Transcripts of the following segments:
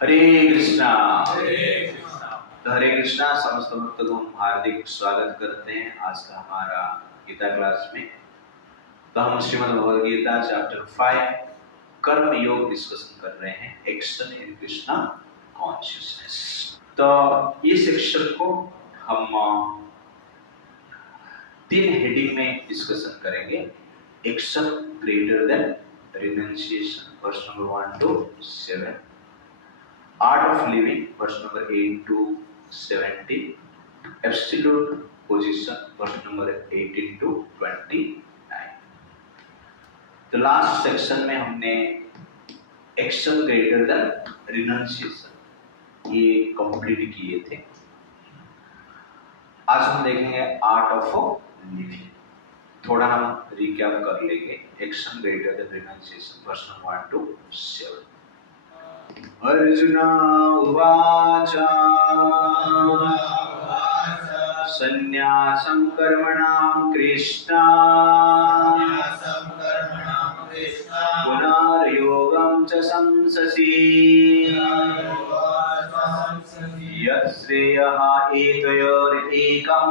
हरे कृष्णा। तो हरे कृष्णा समस्त भक्तों को हम हार्दिक स्वागत करते हैं आज का हमारा गीता क्लास में। तो हम श्रीमद् भगवद गीता चैप्टर 5 कर्म योग डिस्कशन कर रहे हैं, एक्शन इन कृष्णा कॉन्शियसनेस। तो ये सेक्शन को हम 3 हेडिंग में डिस्कशन करेंगे। Action greater than renunciation, verse number 1 to 7, art of living verse number 8 to 70, absolute position verse number 18 to 29। तो लास्ट सेक्शन में हमने एक्शन ग्रेटर देन रिनंसिएशन ये कंप्लीट किए थे। आज हम देखेंगे आर्ट ऑफ लिविंग। थोड़ा हम रिकैप कर लेंगे। Action greater than renunciation verse number 1 to 7। Arjun उवाच संन्यासं कर्मणां कृष्ण पुनर्योगं च संससि यश्रेयः एतयोरेकं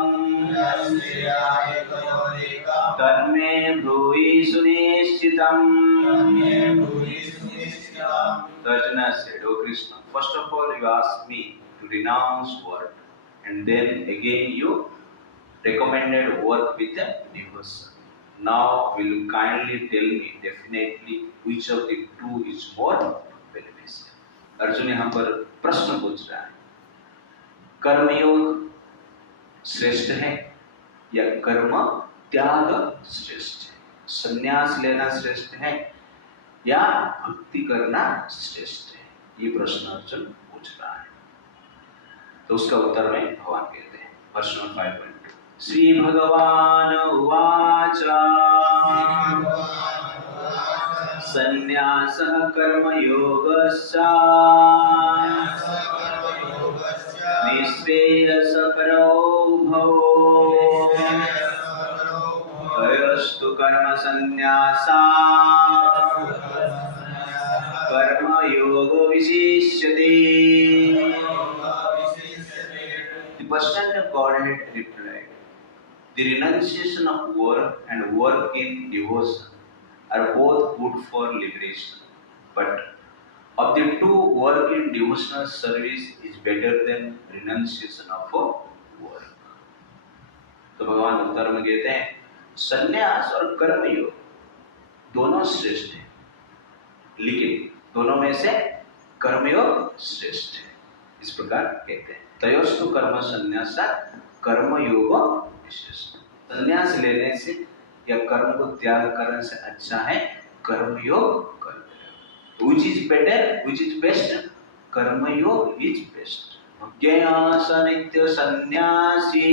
तन्मे ब्रूहि सुनिश्चितम्। Arjuna said, "O Krishna, first of all you asked me to renounce work, and then again you recommended work with a devotion. Now will you kindly tell me definitely which of the two is more beneficial?" Arjun यहाँ पर प्रश्न पूछ रहा है, कर्मयोग श्रेष्ठ है या कर्म त्याग श्रेष्ठ है? संन्यास लेना श्रेष्ठ है या भक्ति करना श्रेष्ठ है? ये प्रश्न अर्जुन पूछ रहा है। तो उसका उत्तर में भगवान कहते हैं वर्ष नंबर 5.2, श्री भगवान उवाच संन्यासः कर्मयोगश्च निःश्रेयसकरो भवो तयोस्तु कर्म संन्यासात् कर्मयोगो विशिष्यते। The person of Godhead replied, the renunciation of work and work in devotion are both good for liberation, but of the two, work in devotional service is better than renunciation of work. तो भगवान उत्तर में कहते हैं संन्यास और कर्मयोग दोनों श्रेष्ठ हैं, लेकिन दोनों में से कर्मयोग श्रेष्ठ है। इस प्रकार कहते हैं तयोस्तु कर्म संन्यासात् कर्मयोग विशिष्ट। संन्यास लेने से या कर्म को त्याग करने से अच्छा है कर्मयोग कर। Which is better? Which is best? कर्मयोग is best. ज्ञेयस नित्य सन्यासी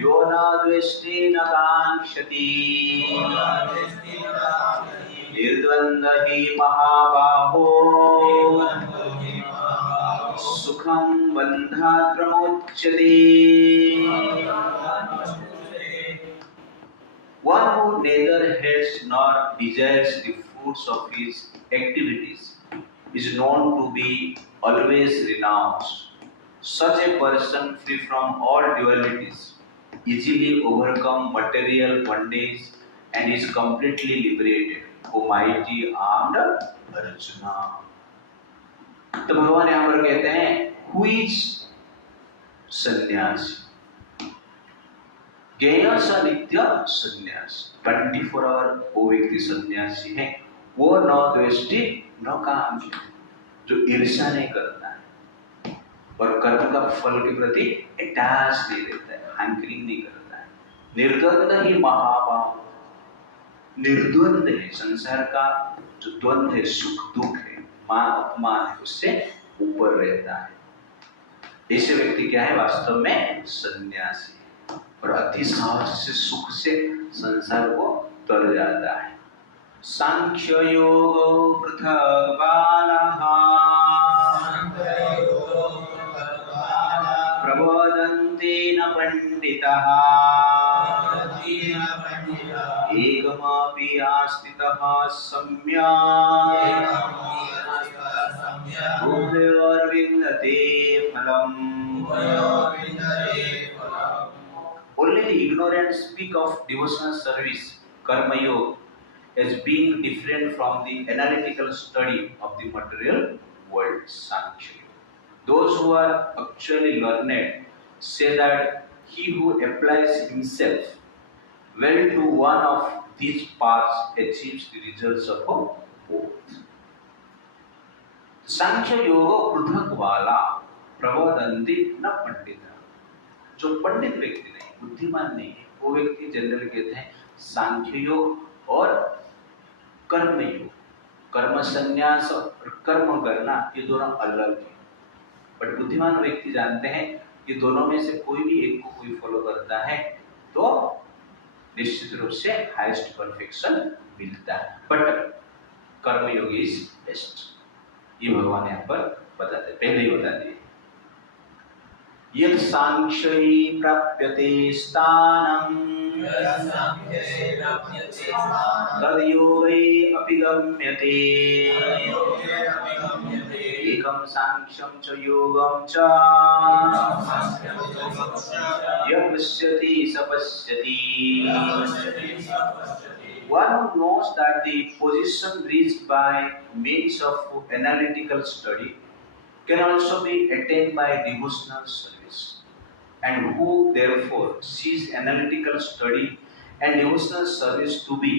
यो न द्वेष्टि न काङ्क्षति निर्द्वन्द्व हि महाबाहो सुखं बन्धात् प्रमुच्यते। One who neither hates nor desires the fruits of his activities is known to be always renounced. Such a person, free from all dualities, easily overcome material bondage and is completely liberated. O mighty armed Arjuna. तो भगवान यहाँ पर कहते हैं who is सन्यासी? ज्ञेयस नित्य सन्यासी, 24 our वो व्यक्ति सन्यासी है। वो न द्वेष्टि न काङ्क्षति, जो ईर्ष्या नहीं करता है और कर्म का फल के प्रति अटैच नहीं रहता है, हैंकरिंग नहीं करता है। निर्द्वंद ही महाबाहो, निर्द्वंद है, संसार का जो द्वंद है, सुख दुख है, मान अपमान है, उससे ऊपर रहता है। ऐसे व्यक्ति क्या है? वास्तव में सन्यासी और अति साहस से सुख से संसार को तर जाता है। सांख्य योगो पृथक् बालः प्रबोधन्ते न पंडितः एकमापि आस्थितः सम्यक् विन्दते फलम्. Only the ignorant speak of devotional service, karma yoga, as being different from the analytical study of the material world, Sankhya. Those who are actually learned say that he who applies himself well to one of these paths achieves the results of both. सांख्य योग पृथक वाला प्रबोधन्ति न पंडित. जो पंडित व्यक्ति नहीं, बुद्धिमान नहीं है, वो व्यक्ति जनरली कहते हैं सांख्य योग और कर्म योग. कर्म संन्यास और कर्म करना ये दोनों अलग है. बट बुद्धिमान व्यक्ति जानते हैं कि दोनों में से कोई भी एक को कोई फॉलो करता है तो निश्चित रूप से हाईएस्ट परफेक्शन मिलता है. बट कर्म योग इज बेस्ट. ये भगवान यहाँ पर बताते, पहले ही बता दिए. यत् सांख्यै प्राप्यते स्थानम् तद् योगै अपि गम्यते. एकं सांख्यं च योगं च यः पश्यति स पश्यति. One who knows that the position reached by means of analytical study can also be attained by devotional service, and who therefore sees analytical study and devotional service to be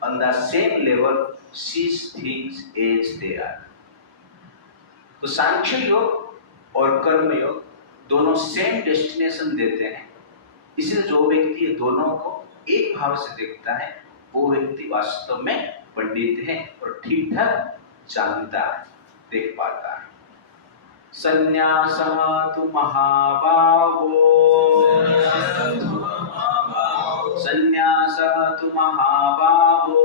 on the same level, sees things as they are. तो सांख्य योग और कर्म योग दोनों same destination देते हैं. इसलिए जो व्यक्ति दोनों को एक भाव से देखता है वो व्यक्ति वास्तव में पंडित है और ठीक ठाक जानता है, देख पाता है. संन्यासः तु महाबाहो संन्यासः तु महाबाहो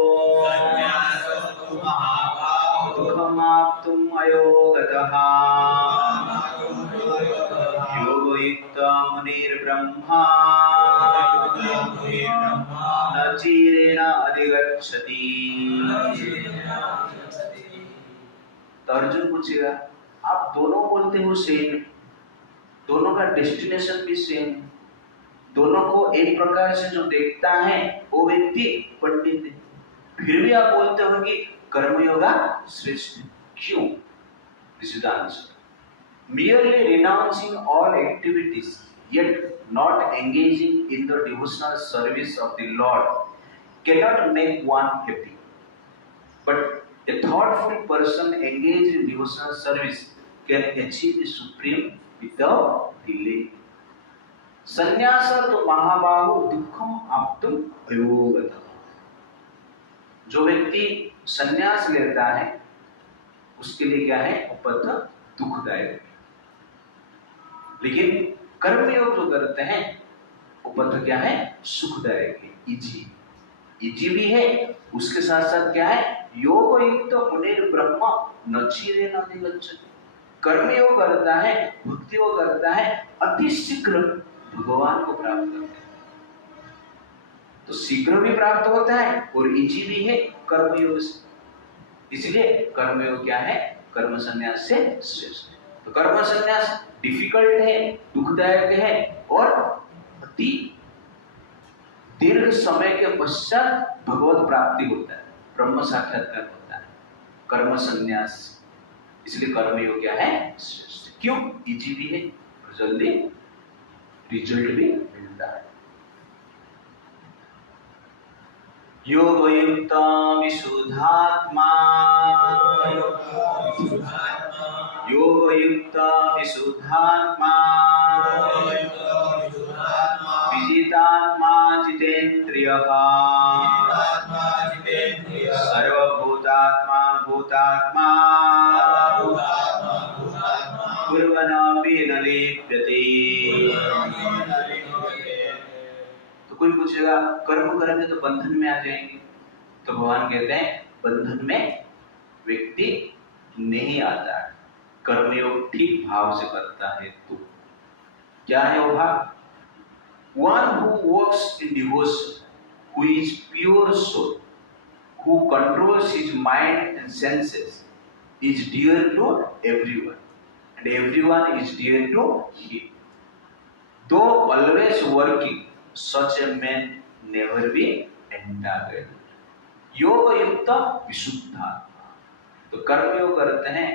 दुःखमाप्तुम् अयोगतः योगयुक्तो मुनिर्ब्रह्मा न चीरेण अधिगच्छति. तो अर्जुन पूछेगा आप दोनों बोलते हो सेम, दोनों का डेस्टिनेशन भी सेम, दोनों को एक प्रकार से जो देखता है वो व्यक्ति पंडित है, फिर भी आप बोलते हो कि कर्मयोगा श्रेष्ठ. क्यों? This is the answer. Merely renouncing all activities yet not engaging in the devotional service of the Lord cannot make one happy. But a thoughtful person engaged in devotional service can achieve the supreme without delay. Sannyasa to महाबाहो दुःखम आप्तुम अयोगतः. जो व्यक्ति संन्यास लेता है उसके लिए क्या है? पथ दुखदायक. लेकिन कर्मयोग जो करते हैं वो पथ क्या है? सुखदायक है, इजी भी है. उसके साथ साथ क्या है? योग युक्त मुनिर ब्रह्म नचिरेण अधिगच्छति. कर्मयोग करता है, भक्ति योग करता है, अति शीघ्र भगवान को प्राप्त करता है. तो शीघ्र भी प्राप्त होता है और इजी भी है कर्मयोग से. इसलिए कर्मयोग क्या है? कर्म संन्यास से श्रेष्ठ. तो कर्म संन्यास डिफिकल्ट है, दुखदायक है और अति दीर्घ समय के पश्चात भगवत प्राप्ति होता है, ब्रह्म साक्षात्कार होता है कर्म संन्यास. इसलिए कर्मयोग क्या है? श्रेष्ठ. क्यों? इजी भी है और जल्दी रिजल्ट भी मिलता है. योगयुक्त विशुद्धात्मा योगयुक्त विशुद्धात्मा विजितात्मा जितेन्द्रियः सर्वभूतात्मा भूतात्मा कुर्वन्नपि न लिप्यते. तो कोई पूछेगा कर्म करेंगे तो बंधन में आ जाएंगे. तो भगवान कहते हैं बंधन में व्यक्ति नहीं आता है, कर्मयोग ठीक भाव से करता है. तो क्या है वो भाव? One who walks in devotion, who is pure soul, who controls his mind and senses, is dear to everyone and everyone is dear to him. Though always working, such a man never be entangled. योग युक्त विशुद्धात्मा, तो कर्म योग करते हैं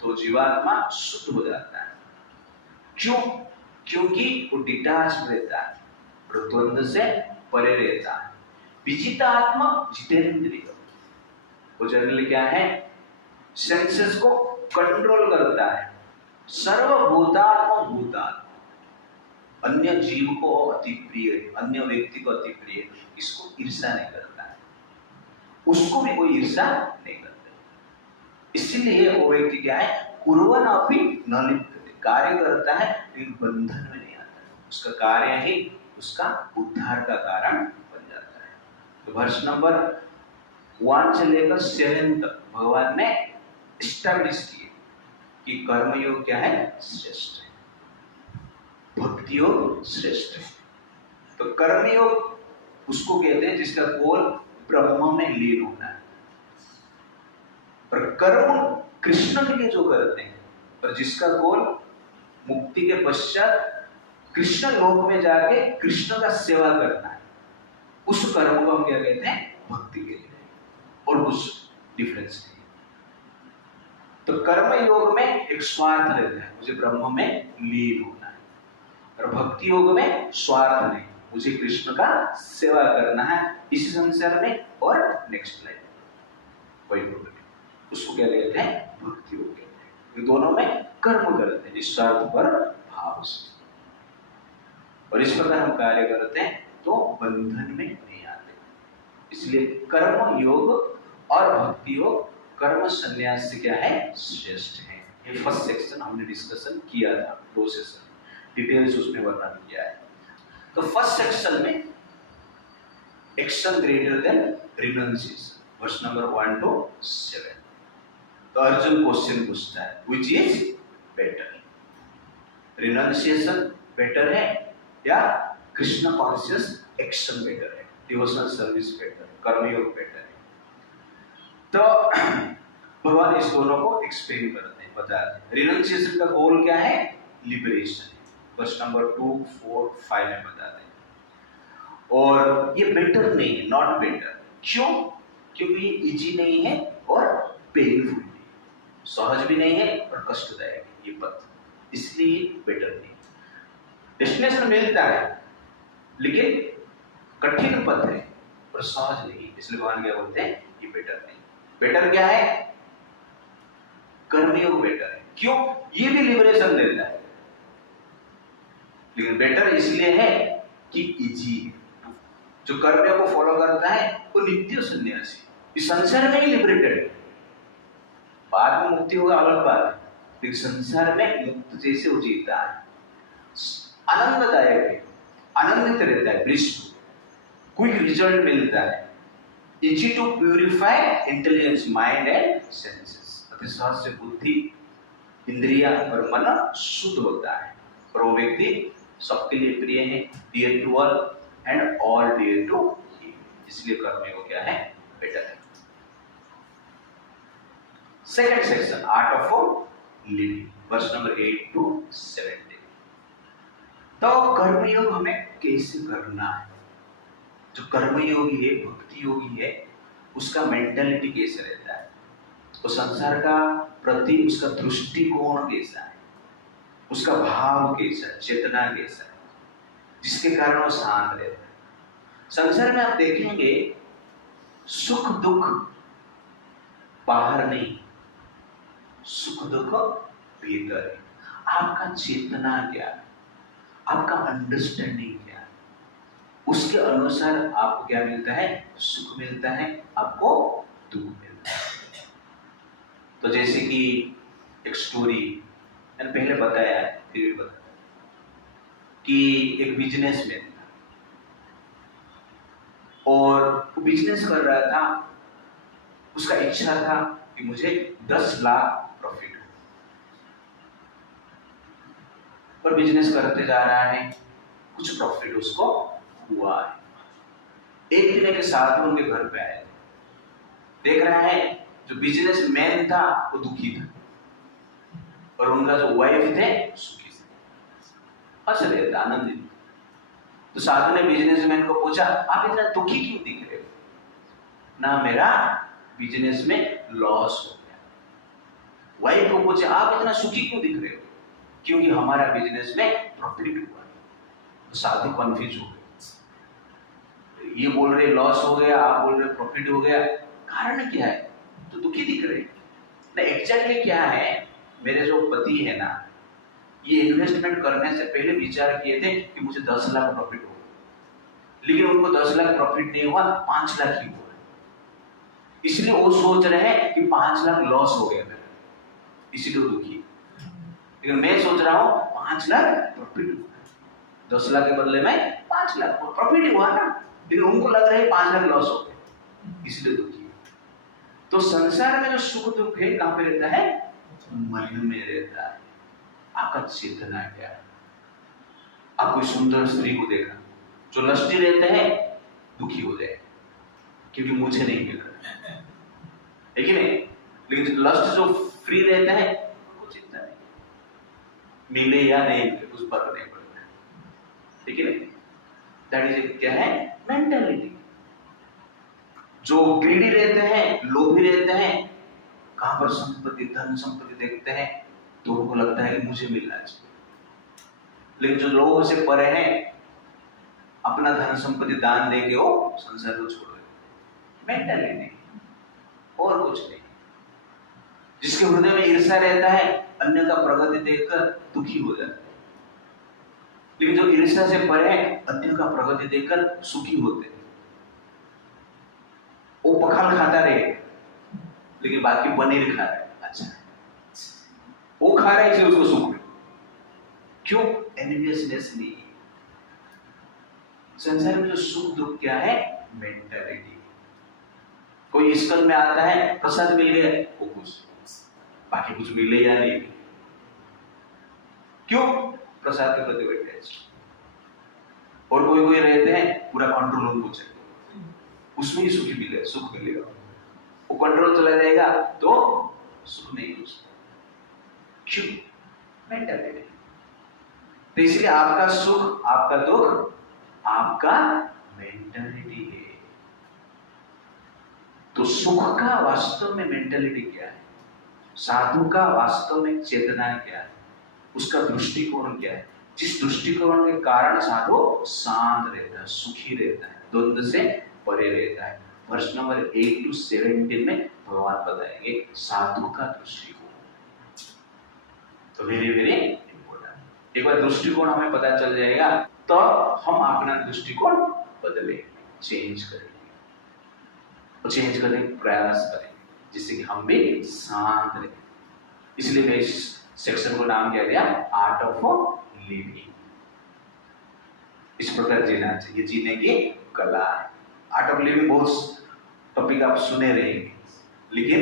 तो जीवात्मा शुद्ध हो जाता है। क्यों? क्योंकि वो डिटैच रहता है, द्वंद्व से परे रहता है। विजिता आत्मा जितेंद्रिय, वो जनरली क्या है, सेंसेस को कंट्रोल करता है। सर्वभूतात्मा भूतात्मा, अन्य जीव को अति प्रिय, अन्य व्यक्ति को अति प्रिय, इसको ईर्ष्या नहीं करता है, उसको भी कोई ईर्ष्या नहीं करता। इसलिए वो व्यक्ति क्या है, कुर्वन् अपि न लिप्यते, कार्य करता है लेकिन बंधन में नहीं आता है। उसका कार्य ही उसका उद्धार का कारण बन जाता है। तो वर्ष नंबर 1 से लेकर 7 तक भगवान ने एस्टैब्लिश किए कि कर्मयोग क्या है, श्रेष्ठ है, भक्ति योग श्रेष्ठ है। तो कर्मयोग उसको कहते हैं जिसका गोल ब्रह्म में लीन होना है। पर कर्म कृष्ण के लिए जो करते हैं, पर जिसका गोल मुक्ति के पश्चात कृष्ण लोक में जाके कृष्ण का सेवा करना है, उस कर्म को हम क्या कहते हैं, भक्ति के लिए, और कुछ डिफरेंस नहीं। तो कर्म योग में एक स्वार्थ रहता है, मुझे ब्रह्म में लीन होना है, और भक्ति योग में स्वार्थ नहीं, मुझे कृष्ण का सेवा करना है इसी संसार में और नेक्स्ट लाइफ में, कोई प्रॉब्लम नहीं। उसको क्या कहते हैं, भक्ति योग कहते हैं। ये दोनों में कर्म करते हैं निस्वार्थ पर भाव से, और इस प्रकार हम कार्य करते हैं तो बंधन में नहीं आते। इसलिए कर्म योग और भक्ति योग कर्म संन्यास से क्या है, श्रेष्ठ है। ये फर्स्ट सेक्शन हमने डिस्कशन किया था, 2 सेशन डिटेल्स उसमें वर्णन किया है। तो फर्स्ट सेक्शन में एक्शन ग्रेटर देन रिनंसिएशन, वर्ष नंबर 1 to 7। तो अर्जुन क्वेश्चन पूछता है, which is better, renunciation better है या कृष्ण कॉन्शियस एक्शन बेटर है, डिवोशनल सर्विस बेटर, कर्मयोग बेटर है? तो भगवान इस दोनों को एक्सप्लेन करते हैं, बताते हैं। रिनंसिएशन का गोल क्या है, लिबरेशन, वर्ष नंबर 2, 4, 5 में बताते हैं। और ये बेटर नहीं है, नॉट बेटर। क्यों? क्योंकि ये इजी नहीं है और पेनफुल नहीं, सहज भी नहीं है और कष्टदायक है ये पथ, इसलिए बेटर नहीं। डेस्टिनेशन मिलता है लेकिन कठिन पथ है और सहज नहीं, इसलिए भगवान क्या बोलते हैं, ये बेटर नहीं। बेटर क्या है, कर्मयोग बेटर है। क्यों? ये भी लिबरेशन देता है, लेकिन बेटर इसलिए है कि इजी है। जो कर्मयोग को फॉलो करता है वो नित्य सन्यासी, इस संसार में ही लिबरेटेड है, बाद में मुक्ति होगा अलग बात है, लेकिन संसार में मुक्त जैसे वो जीता है, आनंददायक है, आनंदित रहता है, ब्लिसफुल, क्विक रिजल्ट मिलता है, easy to purify intelligence, mind and senses, अति सहज से बुद्धि, इंद्रिया और मन शुद्ध होता है, और वो व्यक्ति सबके लिए प्रिय है, dear to all and all dear to him, इसलिए कर्मयोग क्या है, बेटर है। Second section, art of living, verse number 8 to 17। तो कर्मयोग हमें कैसे करना है, जो कर्मयोगी है, भक्ति योगी है, उसका मेंटालिटी कैसे रहता है, वो संसार का प्रति उसका दृष्टिकोण कैसा है, उसका भाव कैसा है, चेतना कैसा है, जिसके कारण वो शांत रहता है। संसार में आप देखेंगे सुख दुख बाहर नहीं, सुख दुख भीतर है। आपका चेतना क्या है, आपका अंडरस्टैंडिंग क्या है, उसके अनुसार आपको क्या मिलता है, सुख मिलता है, आपको दुख मिलता है। तो जैसे कि एक स्टोरी मैंने पहले बताया है, फिर भी बताया कि एक बिजनेसमैन था और वो बिजनेस कर रहा था, उसका इच्छा था कि मुझे 10 लाख प्रॉफिट हो, पर बिजनेस करते जा रहा है, कुछ प्रॉफिट उसको हुआ है। एक दिन के साथ में उनके घर पे आए, देख रहा है जो बिजनेसमैन था वो दुखी था, और उनका जो वाइफ थे सुखी थे, हंस रहे थे, आनंदित। तो साधु ने बिजनेसमैन को पूछा, आप इतना दुखी क्यों दिख रहे हो? ना, मेरा बिजनेस में लॉस हो गया। वाइफ को पूछा, आप इतना सुखी क्यों दिख रहे हो? क्योंकि हमारा बिजनेस में प्रॉफिट हुआ। तो साधु कंफ्यूज हो गए, ये बोल रहे लॉस हो गया, आप बोल रहे प्रॉफिट हो गया, कारण क्या है? तो दुखी दिख रहे ना। एग्जैक्टली क्या है, मेरे जो पति है ना, ये इन्वेस्टमेंट करने से पहले विचार किए थे कि मुझे 10 लाख प्रॉफिट हो, लेकिन उनको 10 लाख प्रॉफिट नहीं हुआ, 5 लाख ही हुआ। इसलिए वो सोच रहे हैं कि 5 लाख लॉस हो गया मेरा, इसीलिए दुखी। लेकिन मैं सोच रहा हूँ 5 लाख प्रॉफिट हुआ, 10 लाख के बदले में 5 लाख प्रॉफिट हुआ ना, लेकिन उनको लग रहा है 5 लाख लॉस हो गया, इसलिए दुखी। तो संसार में जो सुख दुख है कहां पे रहता है? मन में रहता है। आपका चेतना क्या है? आप कोई सुंदर स्त्री को देखा, जो लस्टी रहते हैं दुखी हो जाए क्योंकि मुझे नहीं मिल रहा है कि नहीं? लेकिन लस्ट जो फ्री रहते हैं उनको चिंता नहीं, मिले या नहीं मिले कुछ फर्क नहीं पड़ता है, ठीक है नहीं? दैट इज क्या है? मेंटालिटी। जो ग्रीडी रहते हैं, लोभी रहते हैं, कहां पर संपत्ति, धन संपत्ति देखते हैं तो उनको लगता है कि मुझे मिलना चाहिए। लेकिन जो लोगों से परे हैं, अपना धन संपत्ति दान देके वो संसार को छोड़ देते। मेंटालिटी और कुछ नहीं। जिसके हृदय में ईर्ष्या रहता है, अन्य का प्रगति देखकर दुखी हो जाता है। लेकिन जो ईर्ष्या से परे है, अन्य का प्रगति देखकर सुखी होते हैं। वो पखाल खाता रहे लेकिन बाकी पनीर खा रहा है, अच्छा वो खा रहा है इसलिए उसको सुख है। क्यों? एनिमियसनेस नहीं। संसार में जो सुख दुख क्या है? मेंटालिटी। कोई इस्कन में आता है, प्रसाद मिल गया वो खुश, बाकी कुछ मिले या नहीं मिले, क्यों? प्रसाद के प्रति बैठे। और कोई कोई रहते हैं पूरा कंट्रोल उनको चाहिए, उसमें ही सुखी मिले, सुख मिलेगा। वो कंट्रोल चला जाएगा तो सुख नहीं हो सकता। क्यों? मेंटालिटी। तो इसलिए आपका सुख, आपका दुख, आपका मेंटालिटी है। तो सुख का वास्तव में मेंटालिटी क्या है? साधु का वास्तव में चेतना क्या है? उसका दृष्टिकोण क्या है? जिस दृष्टिकोण के कारण साधु शांत रहता है, सुखी रहता है, द्वंद्व से परे रहता है। वर्ष नंबर 8 to 17 में भगवान बताएंगे साधु का दृष्टिकोण। तो वेरी वेरी इंपॉर्टेंट। एक बार दृष्टिकोण हमें पता चल जाएगा तो हम अपना दृष्टिकोण बदले, चेंज करेंगे और चेंज करने का प्रयास करेंगे जिससे कि हम भी शांत रहें। इसलिए मैं इस सेक्शन को नाम क्या दिया? Art of living. इस प्रकार जीना चाहिए, जीने की कला है। आर्ट ऑफ लिविंग बहुत टॉपिक आप सुने रहेंगे, लेकिन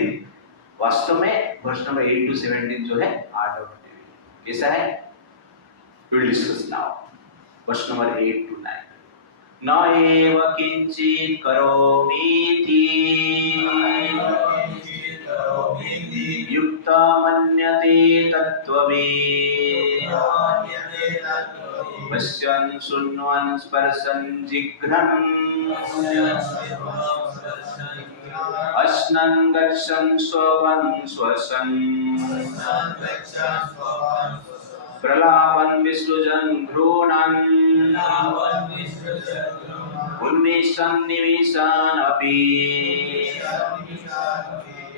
वास्तव में वर्ष नंबर 8 to 17 जो है आर्ट ऑफ लिविंग कैसा है, विल डिस्कस नाउ। वर्ष नंबर 8 to 9। न एव किंचित करोमीति युक्त मन्यते तत्त्ववित् पश्यन् शृण्वन् स्पर्शन् जिघ्रन् अश्नन् गच्छन् श्वसन् श्वसन् प्रलापन् विसृजन् घ्रूणन् उन्मेषन् निमेषन् अपि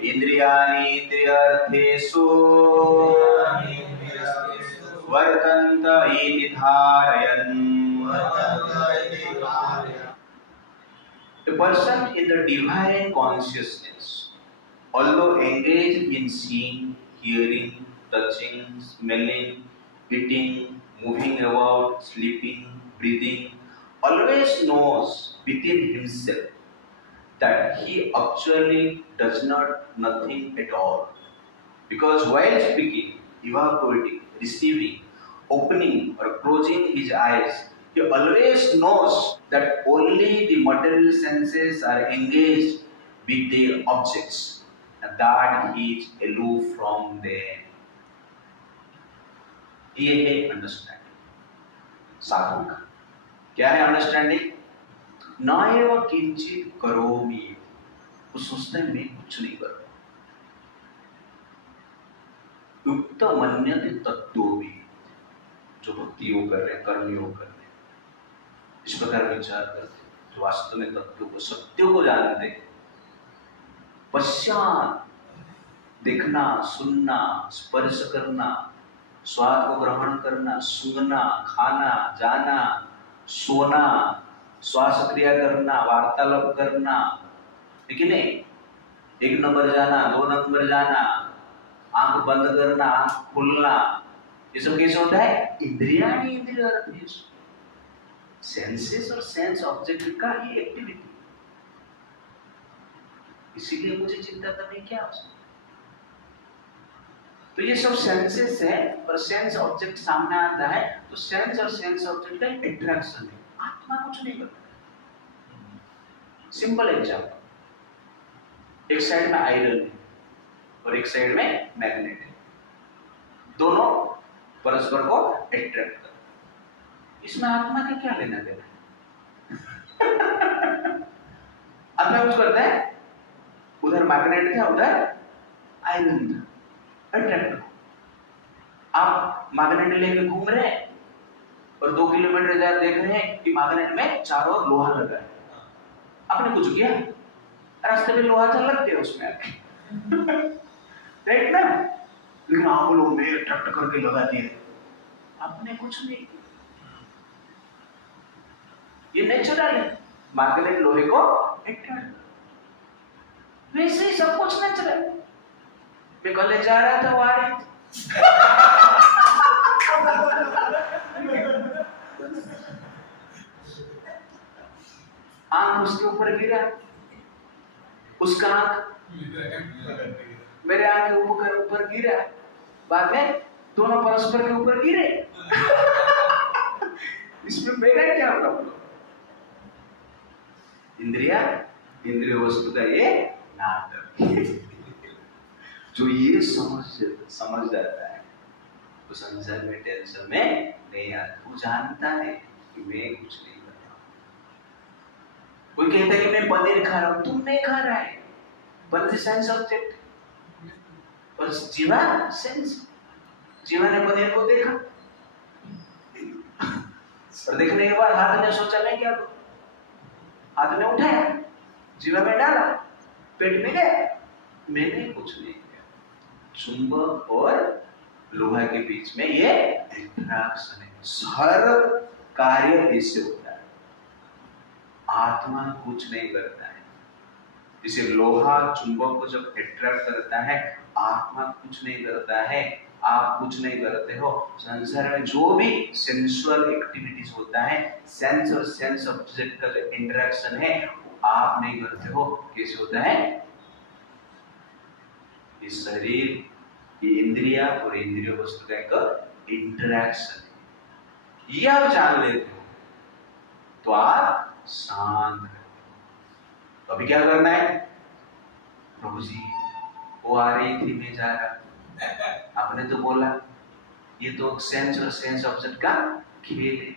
इंद्रियाणि त्र्यर्थेषु वर्तन्त इति धारयन्। A person in the divine consciousness, although engaged in seeing, hearing, touching, smelling, eating, moving about, sleeping, breathing, always knows within himself that he actually does not nothing at all. Because while speaking, evaporating, receiving, opening or closing his eyes, he always knows that only the material senses are engaged with their objects and that he is aloof from them. ये है understanding साधन का। क्या है understanding? नाएव किंचित करोमि, वो सोचते हैं मैं कुछ नहीं कर रहा। युक्त मन्यते तत्त्वोपि, जो भक्ति योग कर रहे हैं, कर्म योग कर रहे हैं, इस प्रकार विचार करते हैं, जो वास्तव में तत्व को, सत्य को जानते हैं। पश्चात, देखना, सुनना, स्पर्श करना, स्वाद को ग्रहण करना, सूंघना, खाना, जाना, सोना, श्वास क्रिया करना, वार्तालाप करना, ठीक है नहीं? 1 नंबर जाना, 2 नंबर जाना, आंख बंद करना, आंख खुलना, ये सब कैसे होता है? इंद्रिया नहीं, इंद्रिय सेंसेस और सेंस ऑब्जेक्ट का ये एक्टिविटी। इसीलिए मुझे चिंता करने क्या आवश्यकता? तो ये सब सेंसेस है और सेंस ऑब्जेक्ट सामने आता है, तो सेंस और सेंस ऑब्जेक्ट का इंटरेक्शन है। आत्मा कुछ नहीं करता। सिंपल एग्जांपल, एक साइड में आयरन है और एक साइड में मैग्नेट है, दोनों परस्पर को अट्रैक्ट करते हैं। इसमें आत्मा का क्या लेना देना? आत्मा कुछ करता है? उधर मैग्नेट था, उधर आयरन था, अट्रैक्ट। आप मैग्नेट लेके घूम रहे हैं और 2 किलोमीटर जा देख रहे हैं कि मैग्नेट में चारों ओर लोहा लगा है। आपने कुछ किया? रास्ते में लोहा तो लग गया उसमें राइट ना? लेकिन आप लोग ने अट्रैक्ट करके लगा दिए, आपने कुछ नहीं किया। ये नेचुरल है, मैग्नेट लोहे को अट्रैक्ट। वैसे ही सब कुछ नेचुरल। मैं कॉलेज जा रहा था, वो आ रही आंख उसके ऊपर गिरा, उसका आंख मेरे आंख के ऊपर गिरा, बाद में दोनों परस्पर के ऊपर गिरे। इसमें मेरा क्या प्रॉब्लम? इंद्रिय वस्तु का ये नाटक। जो ये समझ जाता है तो संसार में टेंशन में नहीं आता। वो जानता है कि मैं कुछ नहीं कर रहा। कोई कहता है कि मैं पनीर खा रहा हूं, तुम नहीं खा रहा है। पनीर सेंस ऑब्जेक्ट और जीवा सेंस। जीवा ने पनीर को देखा और देखने के बाद हाथ ने सोचा मैं क्या करूं, हाथ ने उठाया, जीवा में डाला, पेट में गया, मैंने कुछ नहीं किया। चुंबक और लोहा के बीच में ये इंटरेक्शन है। हर कार्य इससे होता है। आत्मा कुछ नहीं करता है। इसे लोहा चुंबक को जब अट्रैक्ट करता है, आत्मा कुछ नहीं करता है। आप कुछ नहीं करते हो। संसार में जो भी सेंसुअल एक्टिविटीज होता है, सेंस और सेंस ऑब्जेक्ट का जो इंटरेक्शन है, वो आप नहीं करते हो। कैसे होता है? इस शरीर, ये इंद्रिया और इंद्रिय वस्तु का एक इंटरेक्शन है। ये आप जान लेते हो तो आप शांत रहते हो। तो अभी क्या करना है? प्रभु जी वो आ रही थी, मैं जा रहा। आपने तो बोला ये तो सेंस और सेंस ऑब्जेक्ट का खेल है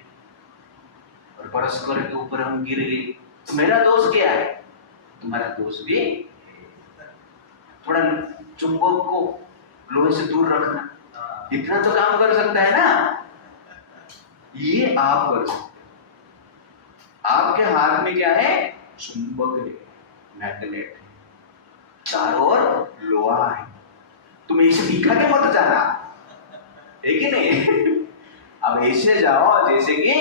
और परस्पर के ऊपर हम गिर गए, तो मेरा दोष क्या है? तुम्हारा दोष भी थोड़ा चुंबक को लोहे से दूर रखना, इतना तो काम कर सकता है ना। ये आप कर सकते हो। आपके हाथ में क्या है? चुंबक है, मैग्नेट है, चारों ओर लोहा है। तुम ऐसे दिखा के मत जाना, है कि नहीं? अब ऐसे जाओ जैसे कि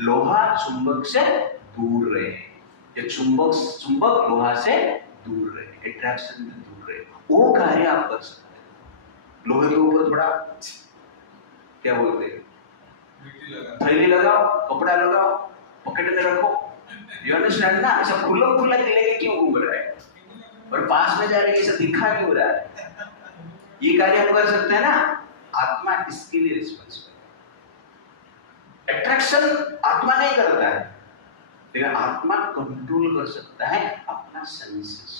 लोहा चुंबक से दूर रहे, या चुंबक लोहा से दूर रहे, अट्रैक्शन से दूर रहे। वो कार्य आप कर सकते हैं। लोहे के ऊपर थोड़ा क्या बोलते हैं, थैली लगाओ, कपड़ा लगाओ, पॉकेट में रखो। यू अंडरस्टैंड ना? ऐसा खुला खुला लेके क्यों घूम रहा है और पास में जा रहे ऐसा दिखा क्यों रहा है? ये कार्य हम कर सकते हैं ना। आत्मा इसके लिए रिस्पॉन्सिबल है। अट्रैक्शन आत्मा नहीं करता है, लेकिन आत्मा कंट्रोल कर सकता है अपना सेंसेस।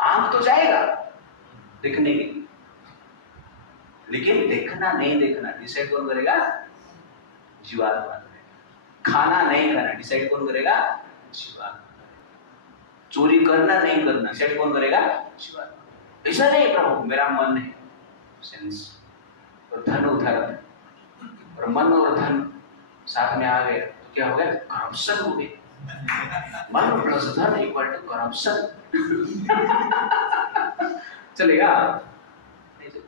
आंख तो जाएगा देखने के, लेकिन देखना नहीं देखना डिसाइड कौन करेगा? जीवात्मा करेगा। खाना नहीं खाना डिसाइड कौन करेगा? जीवात्मा। चोरी करना नहीं करना डिसाइड कौन करेगा? जीवात्मा। ऐसा नहीं प्रभु मेरा मन है सेंस और धन उधार और मन और धन साथ में आ गए तो क्या हो गया? करप्शन हो गई। मन प्लस धन इक्वल टू करप्शन। चलेगा?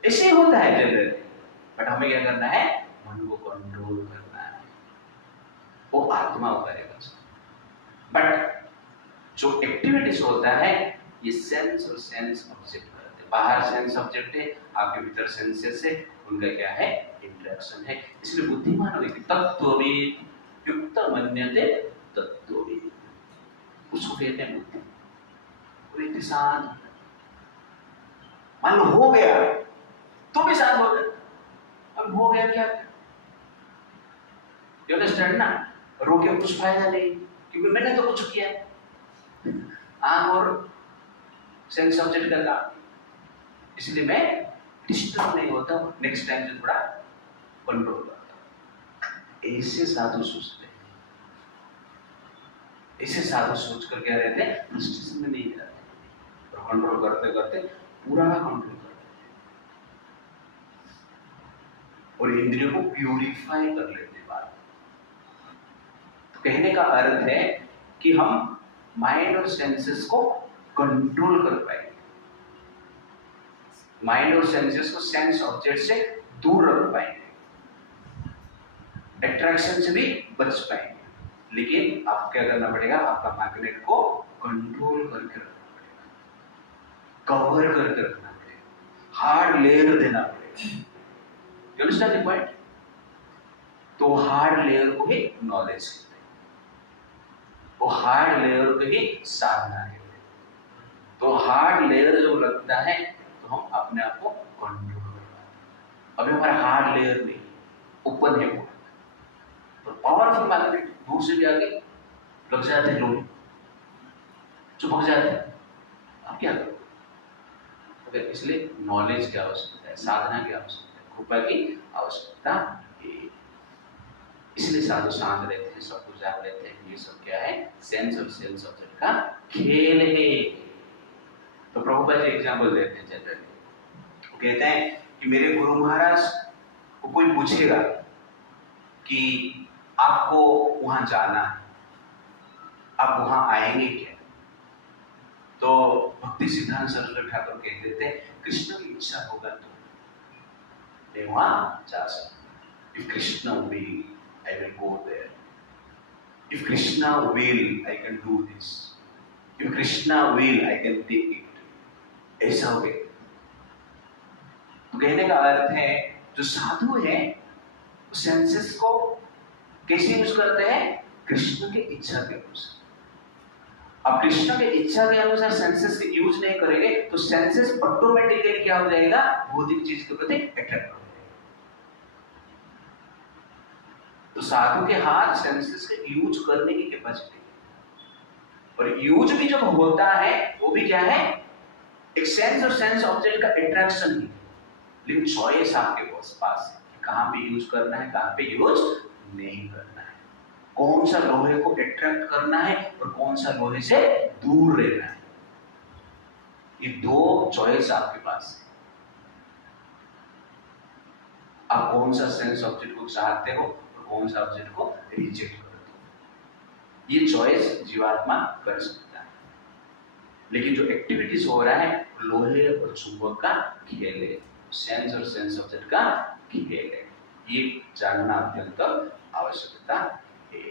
ऐसे होता है जनरली, बट हमें क्या करना है? मन को कंट्रोल करना है, वो आत्मा करेगा। बट जो एक्टिविटीज होता है ये सेंस और सेंस ऑब्जेक्ट करते हैं। बाहर सेंस ऑब्जेक्ट है, आपके भीतर सेंसेस है, उनका क्या है? इंटरेक्शन है। इसलिए बुद्धिमान व्यक्ति तत्त्वविद युक्त मन्यते तत्त्वविद, उसको कहते हैं बुद्धि। वो व्यक्ति शांत, मान लो हो गया तो भी शांत हो गया। अब हो गया क्या? यू अंडरस्टैंड ना? रो के कुछ फायदा नहीं, क्योंकि मैंने तो कुछ किया। आंख और सेंस ऑब्जेक्ट का काम, इसलिए मैं डिस्टर्ब नहीं होता, नेक्स्ट टाइम से थोड़ा कंट्रोल करता हूं। ऐसे साधु सोचते हैं, ऐसे साधु सोच कर क्या रहते हैं? फ्रस्ट्रेशन में नहीं रहते और कंट्रोल करते करते पूरा कंट्रोल करते हैं और इंद्रियों को प्यूरिफाई कर लेते हैं। बात तो कहने का अर्थ है कि हम माइंड और सेंसेस को कंट्रोल कर पाएंगे, माइंड और सेंसेस को सेंस ऑब्जेक्ट से दूर रख पाएंगे, अट्रैक्शन से भी बच पाएंगे। लेकिन आपको क्या करना पड़ेगा? आपका मैग्नेट को कंट्रोल करके रखना पड़ेगा, कवर करके रखना पड़ेगा, हार्ड लेयर देना पड़ेगा। You understand the point? तो हार्ड लेयर को ही नॉलेज कहते हैं, वो हार्ड लेयर को ही साधना कहते हैं। तो हार्ड लेयर जो लगता है तो हम अपने आप को कंट्रोल कर पाते हैं। अभी हमारा हार्ड लेयर नहीं, ओपन है वो, तो पावरफुल मैग्नेट दूर से भी आगे लग जाते हैं, लोग चिपक जाते हैं। आप क्या करोगे? इसलिए नॉलेज की आवश्यकता है, साधना की आवश्यकता है, कृपा की आवश्यकता है। इसलिए साधु शांत रहते हैं, सब कुछ जान लेते हैं। ये सब क्या है? सेंस और सेंस ऑब्जेक्ट का खेल है। तो प्रभुपाद जी एग्जाम्पल देते हैं जनरली। वो कहते हैं कि मेरे गुरु महाराज को कोई पूछेगा कि आपको वहां जाना है, आप वहां आएंगे क्या? तो भक्ति सिद्धांत सरस्वती ठाकुर कह देते हैं कृष्ण की इच्छा होगा तो मैं वहां जा सकता। If Krishna will I will go there. If Krishna will, I can do this. If Krishna will, I can take it. ऐसा हो गया। तो कहने का अर्थ है जो साधु है सेंसेस को कैसे यूज करते हैं? कृष्ण की इच्छा के अनुसार। अब कृष्ण की इच्छा के अनुसार सेंसेस के यूज नहीं करेंगे तो सेंसेस ऑटोमेटिकली क्या हो जाएगा? भौतिक चीज के प्रति अट्रैक्ट हो। तो साधु के हाथ सेंसेस के यूज करने की कैपेसिटी है, और यूज भी जब होता है वो भी क्या है? एक सेंस और सेंस ऑब्जेक्ट का अट्रैक्शन ही, लेकिन चॉइस आपके पास है कहां पे यूज करना है, कहां पे यूज नहीं करना है, कौन सा लोहे को अट्रैक्ट करना है और कौन सा लोहे से दूर रहना है। ये दो चॉइस आपके पास है। आप कौन सा सेंस ऑब्जेक्ट को चाहते हो, कौन सा ऑब्जेक्ट को रिजेक्ट करते हो, ये चॉइस जीवात्मा कर सकता है। लेकिन जो एक्टिविटीज हो रहा है लोहे और चुंबक का खेल है, सेंस और सेंस ऑब्जेक्ट का खेल है, ये जानना अत्यंत आवश्यकता है।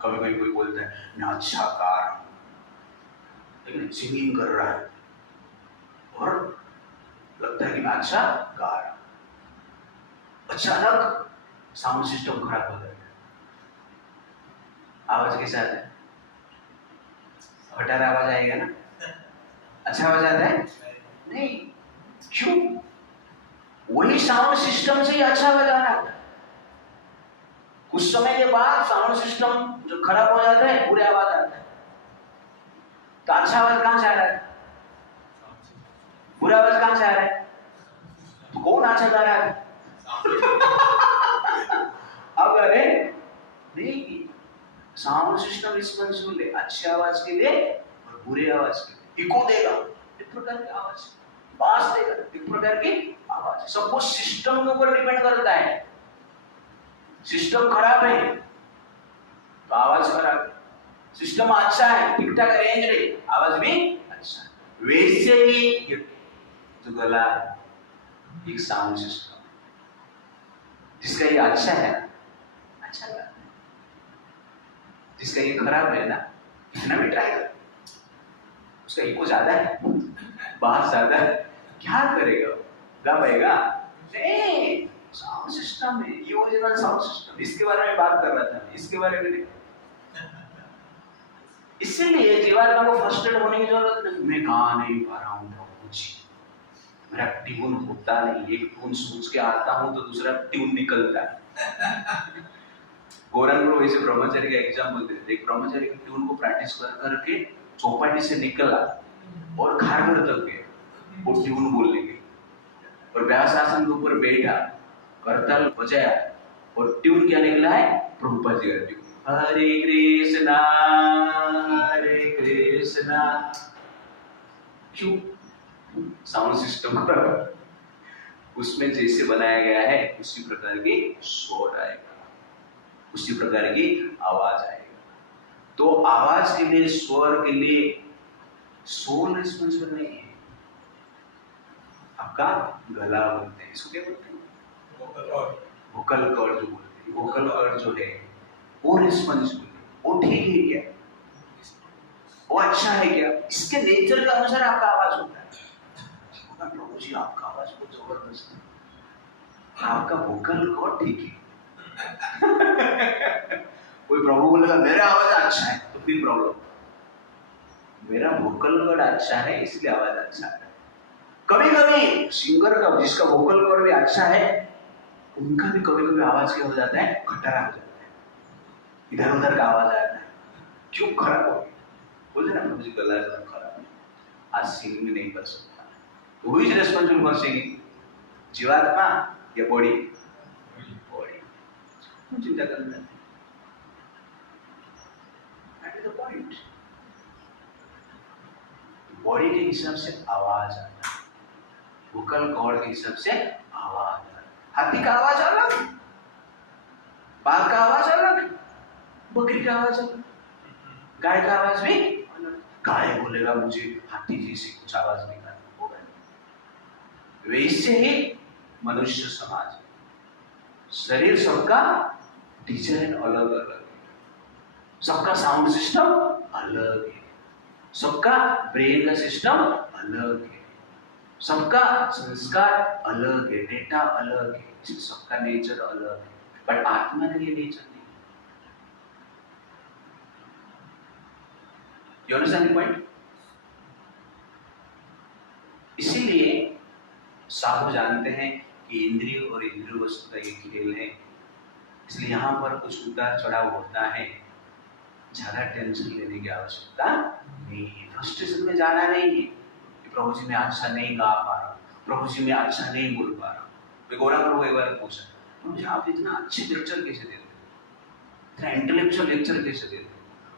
कभी कभी कोई बोलता है मैं अच्छा कार हूं, लेकिन सिंगिंग कर रहा है और लगता है कि मैं अच्छा गा रहा हूं, अचानक साउंड सिस्टम खराब हो जाएगा, आवाज कैसा आता है? फटार आवाज आएगा ना? अच्छा आवाज आता है? नहीं। क्यों? वही साउंड सिस्टम से ही अच्छा आवाज आ रहा है। कुछ समय के बाद साउंड सिस्टम जो खराब हो जाता है बुरी आवाज आता है। तो अच्छा आवाज कहां से आ रहा है? बुरा आवाज कहां से आ रहा है? तो कौन अच्छा गा रहा है? अब अरे नहीं, साउंड सिस्टम रिस्पॉन्सिबल है अच्छी आवाज के लिए और बुरी आवाज के लिए। इको देगा एक प्रकार की आवाज, बास देगा एक प्रकार की आवाज। सब कुछ सिस्टम के ऊपर डिपेंड करता है। सिस्टम खराब है तो आवाज खराब है, सिस्टम अच्छा है ठीक ठाक रेंज है आवाज भी अच्छा है। वैसे ही जो गला एक साउंड सिस्टम, जिसका ये अच्छा है अच्छा गाता है, जिसका ये खराब है ना कितना भी ट्राई कर, उसका इको ज्यादा है बात ज्यादा है, क्या करेगा? गा पाएगा नहीं। साउंड सिस्टम है ये ओरिजिनल साउंड सिस्टम, इसके बारे में बात कर रहा था, इसके बारे में नहीं। इसीलिए जीवात्मा को फ्रस्ट्रेट होने की जरूरत नहीं। मैं गा नहीं पा रहा हूँ कुछ, मेरा ट्यून होता नहीं, एक ट्यून सोच के आता हूँ तो दूसरा ट्यून निकलता है। गौरंग ब्रो इसे ब्रह्मचारी का एग्जाम्पल देते। एक ब्रह्मचारी के ट्यून को प्रैक्टिस कर करके चौपाटी से निकला और घर तक गया वो ट्यून बोलने के, और व्यास आसन के ऊपर बैठा करताल बजाया और ट्यून क्या निकला है? प्रभुपाद जी का ट्यून, हरे कृष्णा हरे कृष्णा। क्यों? साउंड सिस्टम उसमें जैसे बनाया गया है उसी प्रकार की स्वर आएगा, उसी प्रकार की आवाज आएगा। तो आवाज के लिए, स्वर के लिए सोल रिस्पॉन्सिबल नहीं है, आपका गला बोलते हैं, इसको क्या बोलते हैं? वोकल कॉर्ड जो बोलते हैं, वोकल कॉर्ड जो है वो रिस्पॉन्सिबल है। वो ठीक है क्या? वो अच्छा है क्या? इसके नेचर के अनुसार आपका आवाज होता है। प्रभु जी आपका आवाज बहुत जबरदस्त है, आपका वोकल कॉर्ड ठीक है। कोई प्रभु बोलेगा मेरा आवाज अच्छा है तो फिर प्रॉब्लम, मेरा वोकल कॉर्ड अच्छा है इसलिए आवाज अच्छा है। कभी कभी सिंगर का जिसका वोकल कॉर्ड भी अच्छा है उनका भी कभी कभी आवाज क्या हो जाता है? खटरा हो जाता है, इधर उधर का आवाज आता है। क्यों खराब हो गया? बोलते ना मुझे गला खराब है, आज सिंगिंग नहीं कर सकता। तो हुई रेस्पॉन्सिबल फॉर सिंगिंग, जीवात्मा या बॉडी? बॉडी। क्यों चिंता करना है? That is the point. Body के हिसाब से आवाज आता है, वोकल कॉर्ड के हिसाब से आवाज आता है। हाथी का आवाज अलग, बाघ का आवाज अलग, बकरी का आवाज अलग, गाय का आवाज भी अलग। गाय बोलेगा मुझे हाथी जैसी कुछ आवाज निकालना होगा, वैसे ही मनुष्य समाज, शरीर सबका डिजाइन अलग अलग है, सबका साउंड सिस्टम अलग है, सबका ब्रेन का सिस्टम अलग है, सबका संस्कार अलग है, डेटा अलग है, सबका नेचर अलग है। बट आत्मा के लिए नेचर नहीं। You understand the point? इसीलिए साधु जानते हैं कि इंद्रिय और इंद्रिय वस्तु का ये खेल है, इसलिए यहाँ पर कुछ उतार चढ़ाव होता है, ज्यादा टेंशन लेने की आवश्यकता नहीं है। फ्रस्ट्रेशन में जाना नहीं है कि प्रभु जी मैं अच्छा नहीं गा पा रहा, प्रभु जी मैं अच्छा नहीं बोल पा रहा। मैं गौरव प्रभु एक बार पूछा, प्रभु जी आप इतना अच्छे लेक्चर कैसे देते, इतना इंटेलेक्चुअल लेक्चर कैसे देते,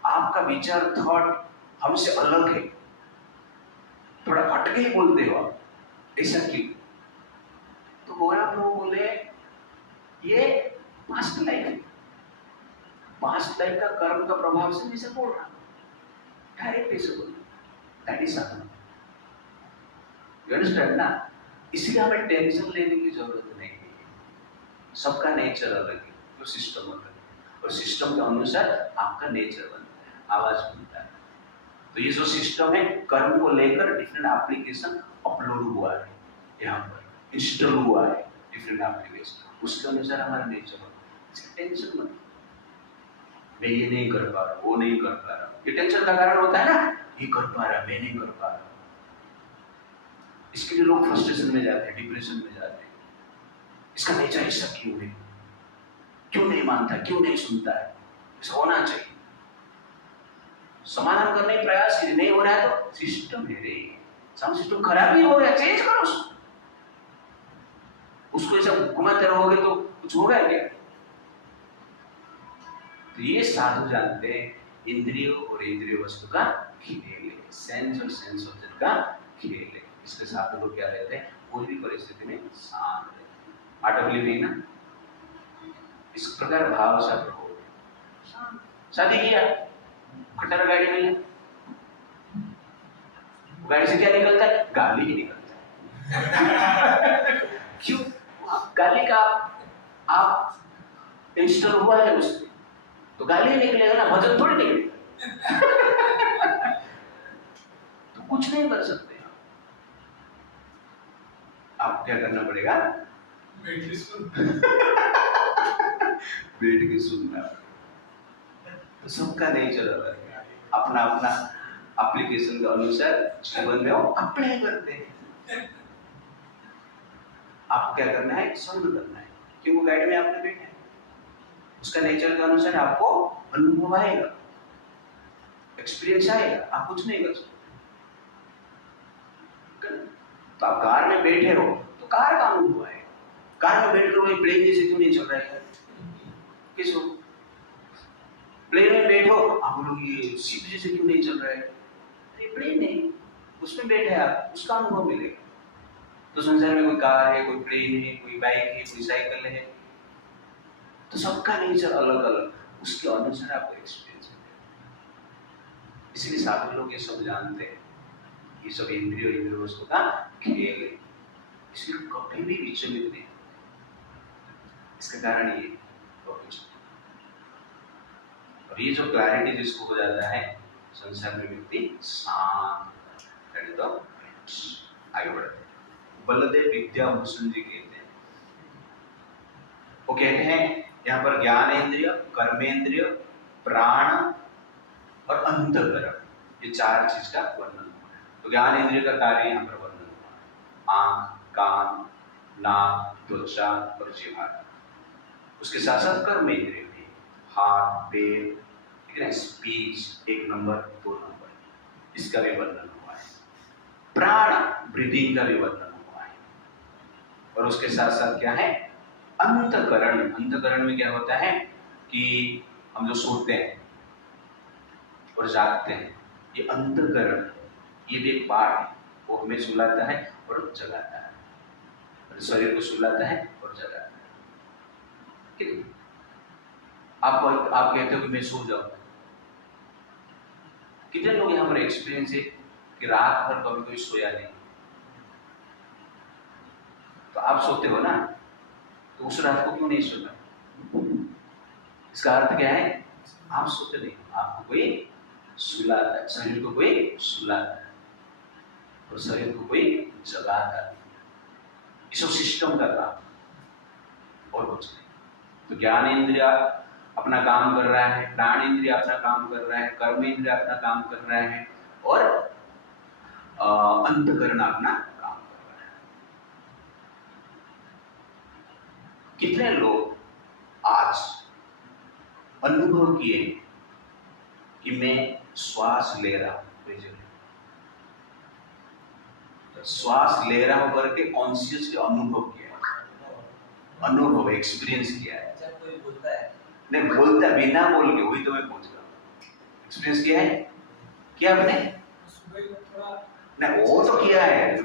आपका विचार थॉट हमसे अलग है, थोड़ा हटके ही बोलते हो आप, ऐसा क्यों? तो गौरव प्रभु बोले ये पास्ट लाइफ है, पास्ट लाइफ का कर्म का प्रभाव से ऐसे बोल रहा, डायरेक्ट ऐसे बोल, that is Sadhana. You understand ना? इसलिए हमें टेंशन लेने की जरूरत नहीं है, सबका नेचर अलग है, तो सिस्टम अलग है, और सिस्टम के अनुसार आपका नेचर बनता है, आवाज बनता है। तो ये जो सिस्टम है कर्म को लेकर डिफरेंट एप्लीकेशन अपलोड हुआ है, यहाँ पर इंस्टॉल हुआ है डिफरेंट एप्लीकेशन, उसके अनुसार हमारा नेचर होता है। इसकी टेंशन मत, मैं ये नहीं कर पा रहा, वो नहीं कर पा रहा, ये टेंशन का कारण होता है ना, ये कर पा रहा मैं नहीं कर पा रहा। इसके लिए लोग फ्रस्ट्रेशन में जाते हैं, डिप्रेशन में जाते हैं, इसका नेचर ऐसा क्यों है, क्यों नहीं मानता, क्यों नहीं सुनता है, ऐसा होना चाहिए। समाधान करने का प्रयास कीजिए, नहीं हो रहा है तो सिस्टम है रे, साउंड सिस्टम खराब ही हो गया, चेंज करो उसको। उसको ऐसा घुमाते रहोगे तो कुछ होगा क्या? तो ये साधु जानते हैं इंद्रियों और इंद्रिय वस्तु का खेल है, सेंस और सेंस ऑब्जेक्ट का खेल है। इसके साथ लोग क्या रहते हैं, कोई भी परिस्थिति में शांत रहते हैं। आटोकली नहीं ना, इस प्रकार भाव से हो। शादी किया, खट्टर गाड़ी में गाड़ी से क्या निकलता है? गाली ही निकलता है। क्यों? गाली का आप इंस्टॉल हुआ है उसमें, तो गाली निकलेगा ना, भजन थोड़ी निकलेगा। तो कुछ नहीं कर सकते आप क्या करना पड़ेगा? बैठ के सुनना। तो सबका नहीं चल रहा है, अपना अपना एप्लीकेशन के अनुसार जीवन में वो अप्लाई करते हैं। आपको क्या करना है? सुन करना है, क्यों? वो गाइड में आपने बैठे हैं, उसका नेचर के अनुसार आपको अनुभव आएगा, एक्सपीरियंस आएगा, आप कुछ नहीं कर सकते। तो आप कार में बैठे हो तो कार का अनुभव आएगा। कार में बैठ कर प्लेन जैसे क्यों नहीं चल रहा है? किस प्लेन में बैठो, आप लोग ये शिप जैसे क्यों नहीं चल रहा है? अरे प्लेन है, उसमें बैठे आप, उसका अनुभव मिलेगा। तो संसार में कोई कार है, कोई प्लेन है, कोई बाइक है, कोई साइकिल है, तो सबका नेचर अलग अलग, उसके अनुसार आपको एक्सपीरियंस मिलेगा। इसलिए साधु लोग ये सब जानते हैं, ये सब इंद्रिय वस्तु का खेल है, इसलिए कभी भी विचलित नहीं। इसका कारण ये और ये जो क्लैरिटी जिसको हो जाता है, संसार में व्यक्ति शांत, तो आगे बढ़ते हैं। बलदेव विद्याभूषण जी कहते हैं, वो कहते हैं यहाँ पर ज्ञानेंद्रिय, कर्मेंद्रिय, प्राण और अंतःकरण, ये चार चीज का वर्णन हुआ है। तो ज्ञानेंद्रिय का कार्य यहाँ पर वर्णन हुआ है, आंख, कान, नाक, त्वचा और जीवा। उसके साथ साथ कर्मेंद्रिय भी, हाथ, पैर, ठीक है, स्पीच 1 नंबर 2 नंबर, इसका भी वर्णन हुआ है। प्राण, ब्रीदिंग का भी वर्णन हुआ है। और उसके साथ साथ क्या है? अंतःकरण। अंतःकरण में क्या होता है कि हम जो सोते हैं और जागते हैं, ये अंतःकरण, ये भी एक पार्ट है, वो हमें सुलाता है और जगाता है, शरीर को सुलाता है और जगाता है। आप कहते हो कि मैं सो जाऊं, कितने लोग यहाँ पर एक्सपीरियंस है कि रात भर कभी कोई सोया नहीं? तो आप सोते हो ना, तो उस रात को क्यों नहीं सोना? इसका अर्थ क्या है? आप सोते नहीं, आपको कोई सुलाता है, शरीर को कोई सुलाता है और शरीर को कोई जगाता है। ये सब सिस्टम का काम और कुछ नहीं। तो ज्ञान इंद्रिय अपना काम कर रहा है, प्राण इंद्रिय अपना काम कर रहा है, कर्म इंद्रिय अपना काम कर रहा है और अंतःकरण अपना काम कर रहा है। कितने लोग आज अनुभव किए कि मैं श्वास ले रहा हूं, श्वास ले रहा हूं करके कॉन्शियस के अनुभव किया, अनुभव एक्सपीरियंस किया है। कोई बोलता है नहीं, बोलता बिना बोल के, वही तो मैं पूछ रहा हूँ। एक्सपीरियंस किया है क्या आपने? नहीं, वो तो किया है,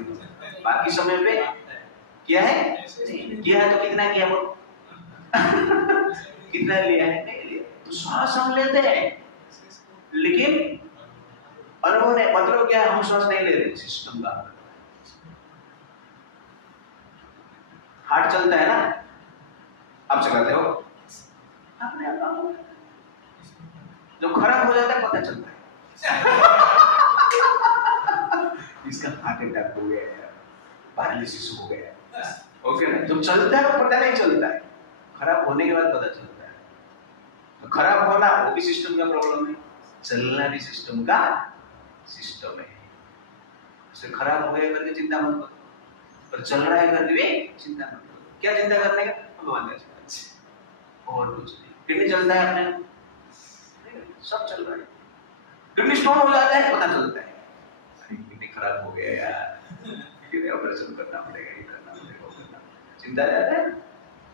बाकी समय पे किया है? किया है तो कितना किया वो? कितना लिया है? नहीं लिया। तो श्वास हम लेते हैं लेकिन अनुभव नहीं, मतलब क्या है? हम श्वास नहीं ले रहे, सिस्टम का। हार्ट चलता है ना, आप चलाते हो अपने आप, जब खराब हो जाता है पता चलता है इसका हार्ट अटैक हो गया है, पैरालिसिस हो गया, ओके ना? जब चलता है पता नहीं चलता है, खराब होने के बाद पता चलता है। तो खराब होना वो भी सिस्टम का प्रॉब्लम है, चलना भी सिस्टम का सिस्टम है। उसे खराब हो गया करके चिंता मत करो, पर चल रहा है करके भी चिंता मत करो। क्या चिंता करने का? भगवान का, और कुछ नहीं। किडनी चलता है अपने, सब चल रहा है। किडनी स्टोन हो जाता है, पता चलता है किडनी खराब हो गया यार, किडनी ऑपरेशन करना पड़ेगा, ये करना पड़ेगा, वो करना पड़ेगा, चिंता ज्यादा है,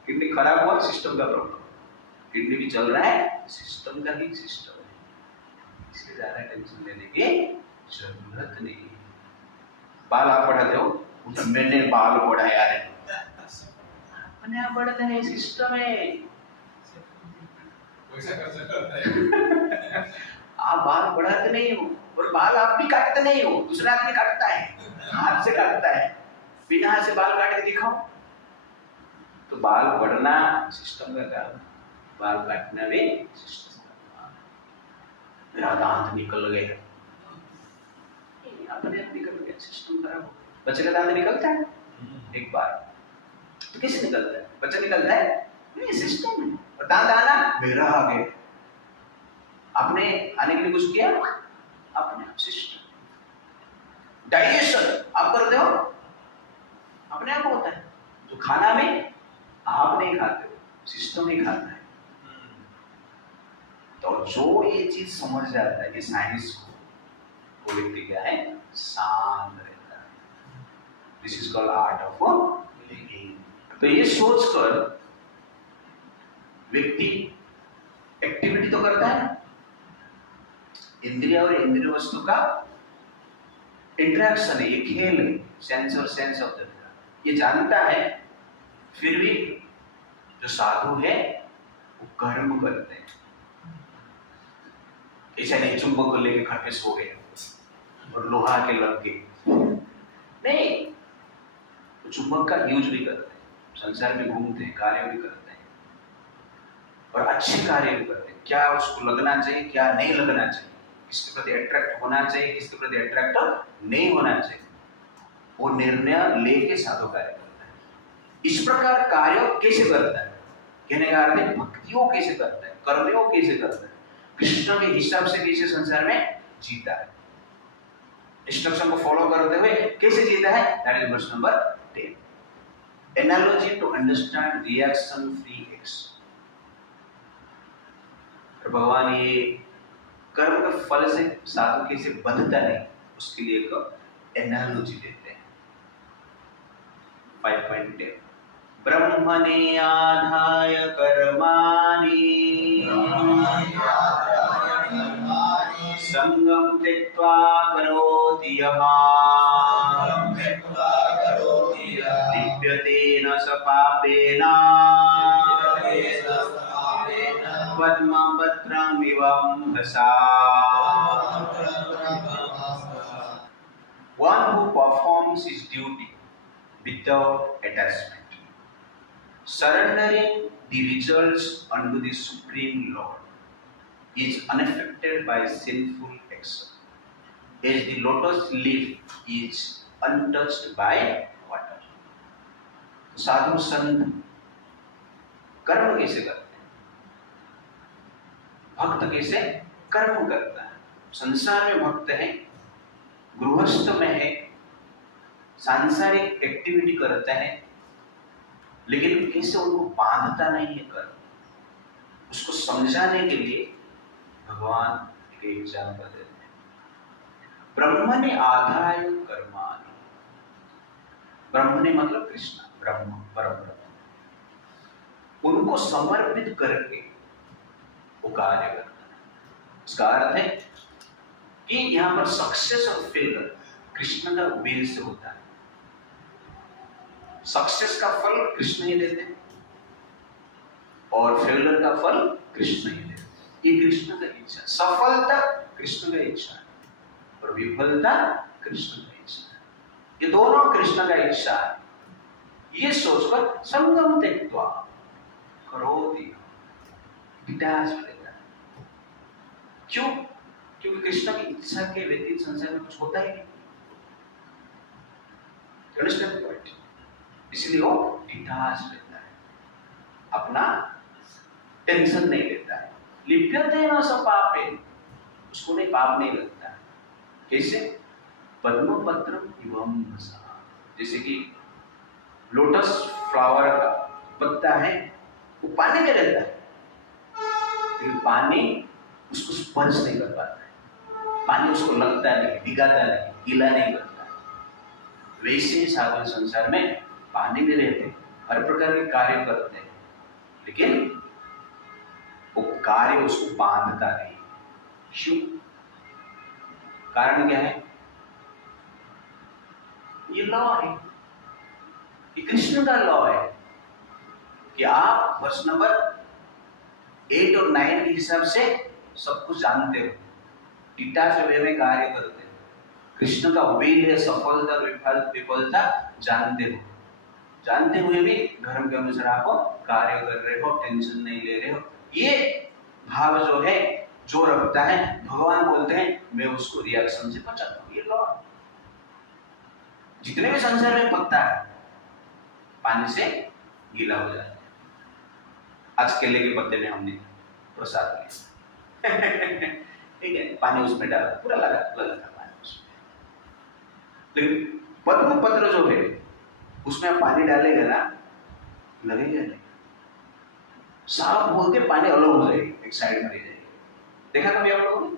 किडनी खराब हुआ, सिस्टम का प्रॉब्लम, किडनी भी चल रहा है, सिस्टम का ही सिस्टम है, इसलिए ज्यादा टेंशन लेने की जरूरत नहीं है। बाल आप बढ़ाते हो, मैंने बाल बढ़ाया है, अपने आप बढ़ता है, सिस्टम है। आप बाल बढ़ाते नहीं हो, और बाल आप भी काटते नहीं हो, दूसरा आदमी काटता है, हाथ से काटता है, बिना हाथ से बाल काट के दिखाओ। तो बाल बढ़ना सिस्टम का काम, बाल काटना भी सिस्टम का काम। मेरा दांत निकल गया, अपने आप निकल गया, सिस्टम खराब हो गया। बच्चे का दांत निकलता है एक बार, तो कैसे निकलता है? बच्चा निकलता है, नहीं सिस्टम है। और दांत आना मेरा आ गया, आपने आने के लिए कुछ किया, अपने आप सिस्टम। डाइजेशन आप करते हो, अपने आप होता है। जो खाना में आप नहीं खाते हो, सिस्टम ही खाता है। तो जो ये चीज समझ जाता है, ये साइंस को, वो व्यक्ति क्या है, शांत रहता है। This is called art of living. तो ये सोचकर व्यक्ति एक्टिविटी तो करता है, इंद्रिय और इंद्रिय वस्तु का इंटरेक्शन है, ये खेल है, सेंस और सेंस ऑफ द, ये जानता है। फिर भी जो साधु है वो कर्म करते हैं। ऐसा नहीं चुंबक को लेके घर पे सो गए और लोहा के लग गए, नहीं, तो चुंबक का यूज भी करते हैं, संसार में घूमते हैं, कार्य भी करते हैं, और अच्छे कार्य भी करते हैं। क्या उसको लगना चाहिए, क्या नहीं लगना चाहिए, किसके प्रति अट्रैक्ट होना चाहिए, किसके प्रति अट्रैक्ट नहीं होना चाहिए, वो निर्णय लेके साधु कार्य करता है। इस प्रकार कार्य कैसे करता है, कहने का अर्थ है भक्तियों कैसे करता है, कर्मों कैसे करता है, कृष्ण के हिसाब से कैसे संसार में जीता है, इंस्ट्रक्शन को फॉलो करते हुए कैसे जीता है। That is verse number 10, analogy to understand reaction free action. भगवान ये कर्म के फल से साधु कैसे बंधता है, उसके लिए एक एनालॉजी देते हैं। 5.10 ब्रह्मणे आधाय कर्माणि संगम त्यक्त्वा करोति यः लिप्यते न स पापेन पद्मपत्रमिवाम्भसा। One who performs his duty without attachment, surrendering the results unto the Supreme Lord, is unaffected by sinful action, as the lotus leaf is untouched by water. साधु संत कर्म कैसे करते हैं, भक्त कैसे कर्म करता है। संसार में भक्त है, गृहस्थ में है, सांसारिक एक्टिविटी करता है, लेकिन कैसे उनको बांधता नहीं है कर्म, उसको समझाने के लिए भगवान एक एग्जाम्पल देते हैं। ब्रह्मणे आधाय कर्माणि, ब्रह्मणे मतलब कृष्ण, ब्रह्म परब्रह्म, उनको समर्पित करके वो कार्य करता है। इसका अर्थ है कि यहां पर सक्सेस और फेलियर कृष्ण का विल से होता है। सक्सेस का फल कृष्ण ही देते हैं और फेलियर का फल कृष्ण ही देते हैं। ये कृष्ण का इच्छा, सफलता कृष्ण का इच्छा है और विफलता कृष्ण का इच्छा है। ये दोनों कृष्ण का इच्छा है। ये सोचकर संगम त्यक्त्वा करोति, डिटैच रहता है। क्यों? क्योंकि कृष्ण की इच्छा के व्यतीत संसार में कुछ होता ही नहीं। इसलिए वो डिटैच रहता है, अपना टेंशन नहीं लेता है। लिप्यते न स पापेन, उसको नहीं पाप नहीं लगता है। कैसे? पद्मपत्रम इवाम्भसा, जैसे कि लोटस फ्लावर का पत्ता है, वो पानी में रहता है, लेकिन पानी उसको स्पर्श नहीं कर पाता है, पानी उसको लगता नहीं, भिगाता नहीं, गीला नहीं करता। वैसे ही साधन संसार में पानी में रहते, हर प्रकार के कार्य करते हैं, लेकिन वो कार्य उसको बांधता नहीं। क्यों? कारण क्या है? ये लॉ है, ये कृष्ण का लॉ है कि आप वर्ष नंबर 8 और 9 के हिसाब से सब कुछ जानते हो, डिटैच वे में कार्य करते हो। कृष्ण का विल है, सफलता विफलता जानते हो, जानते हुए भी धर्म के अनुसार आप कार्य कर रहे हो, टेंशन नहीं ले रहे हो। ये भाव जो है, जो रखता है, भगवान बोलते हैं मैं उसको रिएक्शन से बचाता हूं। ये लॉ, जितने भी संसार में पत्ता है पानी से गीला हो जाता है। आज केले के पत्ते में हमने प्रसाद लिया ठीक है, पानी उसमें डाला, पूरा लगा था पानी उसमें। लेकिन पद्म पत्र जो है उसमें आप पानी डालेगा ना, लगेगा नहीं, साफ बोलते पानी अलग हो जाएगी, एक साइड में रह जाएगी। देखा कभी आप लोगों ने?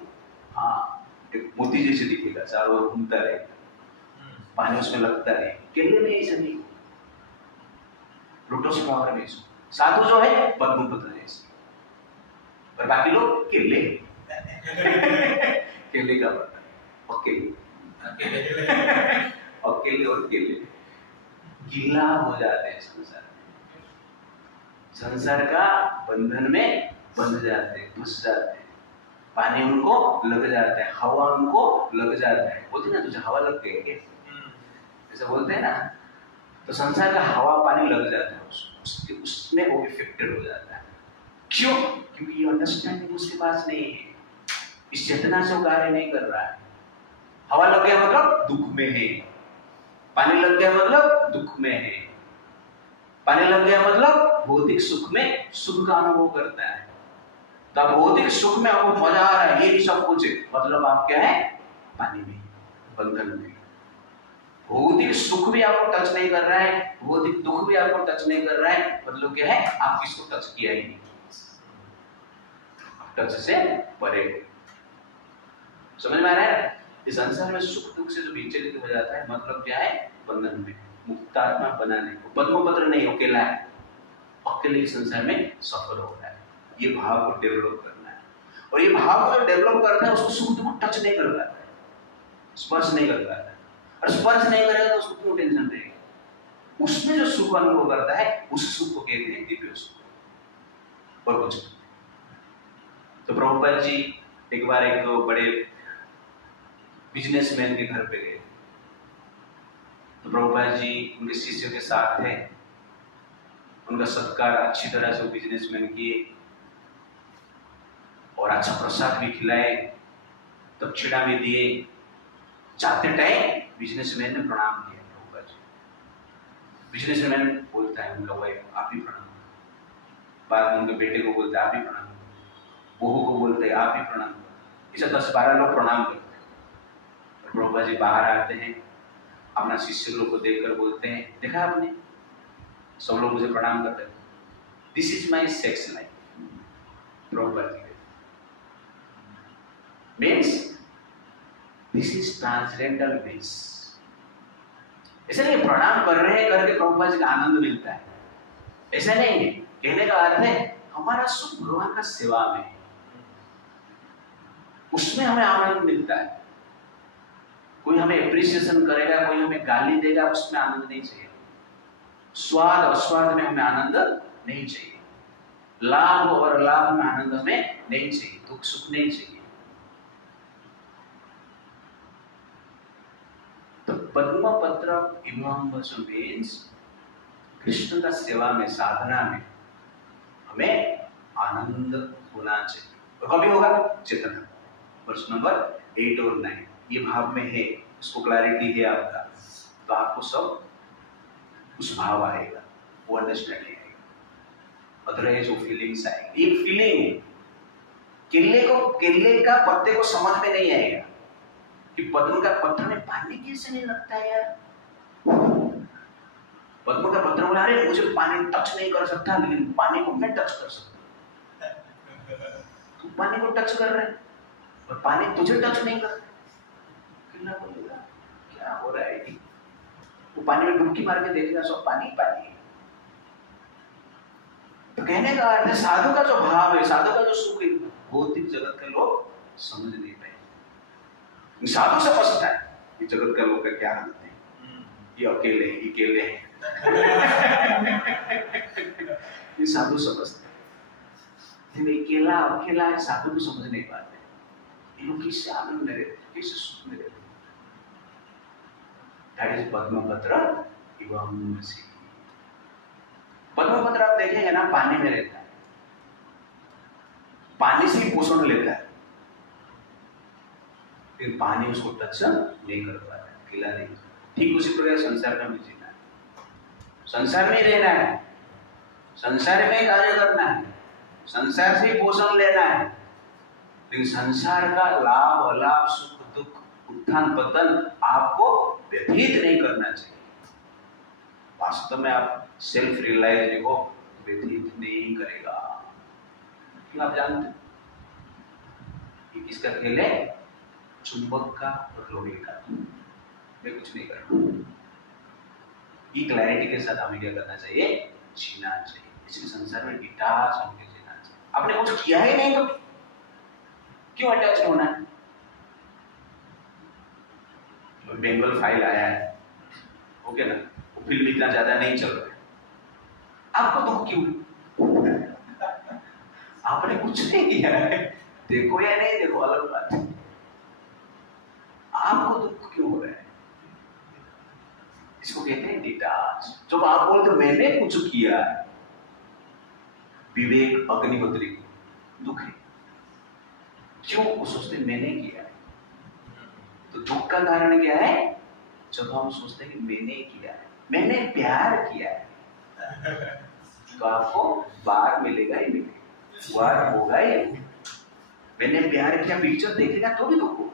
हाँ, एक मोती जैसे दिखेगा, चारों ओर घूमता रहेगा, पानी उसमें लगता रहे। केले में ऐसा नहीं, लोटस फ्लावर में ऐसा। साधु जो है पद्म पत्र जैसे, और बाकी लोग केले केले का पता और केले और केले गीला हो जाते हैं संसार में, संसार का बंधन में बंध जाते हैं, घुस जाते हैं, पानी उनको लग जाता है, हवा उनको लग जाता है। बोलते ना तुझे हवा लग गई क्या, ऐसा बोलते हैं ना। तो संसार का हवा पानी लग जाता है, उसमें वो इफेक्टेड हो जाता है। क्यों? क्योंकि ये अंडरस्टैंडिंग उसके पास नहीं है, इस चेतना से वो कार्य नहीं कर रहा है। हवा लग गया मतलब दुख में है, पानी लग गया मतलब दुख में है, पानी लग गया मतलब भौतिक सुख में सुख का अनुभव करता है। तब भौतिक सुख में आपको मजा आ रहा है, ये भी सब कुछ है, मतलब आप क्या है? पानी में, बंधन में। भौतिक सुख भी आपको टच नहीं कर रहा है, भौतिक दुख भी आपको टच नहीं कर रहा है, मतलब क्या है? आप किसको टच किया ही नहीं, टच से परे। समझ में आ रहा है? इस संसार में सुख दुख से जो विचलित हो जाता है, मतलब क्या है? बंधन में मुक्त आत्मा बनाने को। पद्म पत्र नहीं अकेला है, अकेले इस संसार में सफल हो रहा है। ये भाव को डेवलप करना है, और ये भाव को जो डेवलप करता है उसको सुख दुख टच नहीं कर पाता है, स्पर्श नहीं कर पाता है। और स्पर्श नहीं करेगा तो उसको क्यों टेंशन रहेगी? उसमें जो सुख अनुभव करता है उस सुख को कहते हैं दिव्य सुख, और कुछ। तो प्रभुपाद जी एक बार एक बड़े बिजनेसमैन के घर पे गए। तो प्रभुपाद जी उनके शिष्यों के साथ थे, उनका सत्कार अच्छी तरह से बिजनेसमैन किए और अच्छा प्रसाद भी खिलाए, दक्षिणा भी दिए। जाते टाइम बिजनेसमैन ने प्रणाम किया प्रभुपाद जी। बिजनेसमैन बोलता है उनका वाइफ आप ही प्रणाम, बाद में उनके बेटे को बोलता है आप ही प्रणाम, बहू को बोलते हैं आप ही प्रणाम। इसे 10-12 लोग प्रणाम करते हैं। प्रभुपाद जी बाहर आते हैं, अपना शिष्य लोग को देखकर बोलते हैं देखा आपने, सब लोग मुझे प्रणाम करते हैं, this is my sex life. Prabhupada ji means this is transcendental bliss. ऐसा नहीं प्रणाम कर रहे हैं करके प्रभुपाद जी का आनंद मिलता है, ऐसा नहीं है। कहने का अर्थ है हमारा सुख भगवान का सेवा में, उसमें हमें आनंद मिलता है। कोई हमें एप्रिसिएशन करेगा, कोई हमें गाली देगा, उसमें आनंद नहीं चाहिए। स्वाद अस्वाद में हमें आनंद नहीं चाहिए, लाभ और लाभ में आनंद हमें नहीं चाहिए, दुख सुख नहीं चाहिए। तो पद्म पत्र इमामवचन मीन्स कृष्ण का सेवा में, साधना में हमें आनंद होना चाहिए। और कभी होगा? चेतना। वर्ष नंबर 8 और 9 ये भाव में है, उसको क्लैरिटी है आपका, तो आपको सब उस भाव आएगा, वो अंडरस्टैंडिंग आएगा, अदरवाइज वो फीलिंग्स आएगी। एक फीलिंग है, केले का पत्ते को समझ में नहीं आएगा कि पद्म का पत्थर में पानी कैसे नहीं लगता है यार। पद्म का पत्थर बोला अरे मुझे पानी टच नहीं कर सकता, लेकिन पानी को मैं टच कर सकता। तू पानी को टच कर रहे और पानी तुझे टच नहीं कर, बोलेगा क्या हो रहा है? वो पानी में डुबकी मार के देखेगा सब पानी पानी है, कहने का अर्थ है साधु का जो भाव है, साधु का जो सुख है, भौतिक जगत के लोग समझ नहीं पाए। साधु समझता है कि जगत का लोग का क्या हालत है, ये अकेले हैं ये साधु समझते हैं। अकेला है, साधु को समझ नहीं पाते। ये लोग किससे आनंद में रहते, किससे सुख में रहते। दैट इज पद्मपत्र एवं सी। पद्मपत्र आप देखेंगे ना, पानी में रहता है, पानी से ही पोषण लेता है, फिर पानी उसको टच नहीं कर पाता, खिला नहीं। ठीक उसी प्रकार संसार में भी जीना है, संसार में ही रहना है, संसार में ही कार्य करना है, संसार से ही पोषण लेना है, लेकिन संसार का लाभ अलाभ सुख दुख उत्थान पतन आपको व्यतीत नहीं करना चाहिए। वास्तव में आप सेल्फ रियलाइज हो, व्यतीत नहीं करेगा। क्यों? आप जानते कि इसका खेल है चुंबक का और लोहे का। मैं कुछ नहीं कर रहा हूं। ये क्लैरिटी के साथ हमें क्या करना चाहिए, जीना चाहिए। इसलिए संसार में डिटैच होकर जीना चाहिए। आपने कुछ किया ही नहीं कभी, क्यों अटैच होना है? बेंगल फाइल आया है, ओके ना, वो फिल्म इतना ज्यादा नहीं चल रहा है, आपको दुख क्यों? आपने कुछ नहीं किया है, देखो या नहीं देखो अलग बात है, आपको दुख क्यों हो रहा है? इसको कहते हैं डिटैच। जब आप बोलते मैंने कुछ किया है, विवेक अग्निहोत्री दुख है, क्यों? वो सोचते मैंने किया है। तो दुख का कारण क्या है? जब हम सोचते हैं कि मैंने किया है, मैंने प्यार किया है, तो आपको बार मिलेगा ही मिलेगा, बार होगा ही। मैंने प्यार किया, पिक्चर देखेगा तो भी दुख होगा।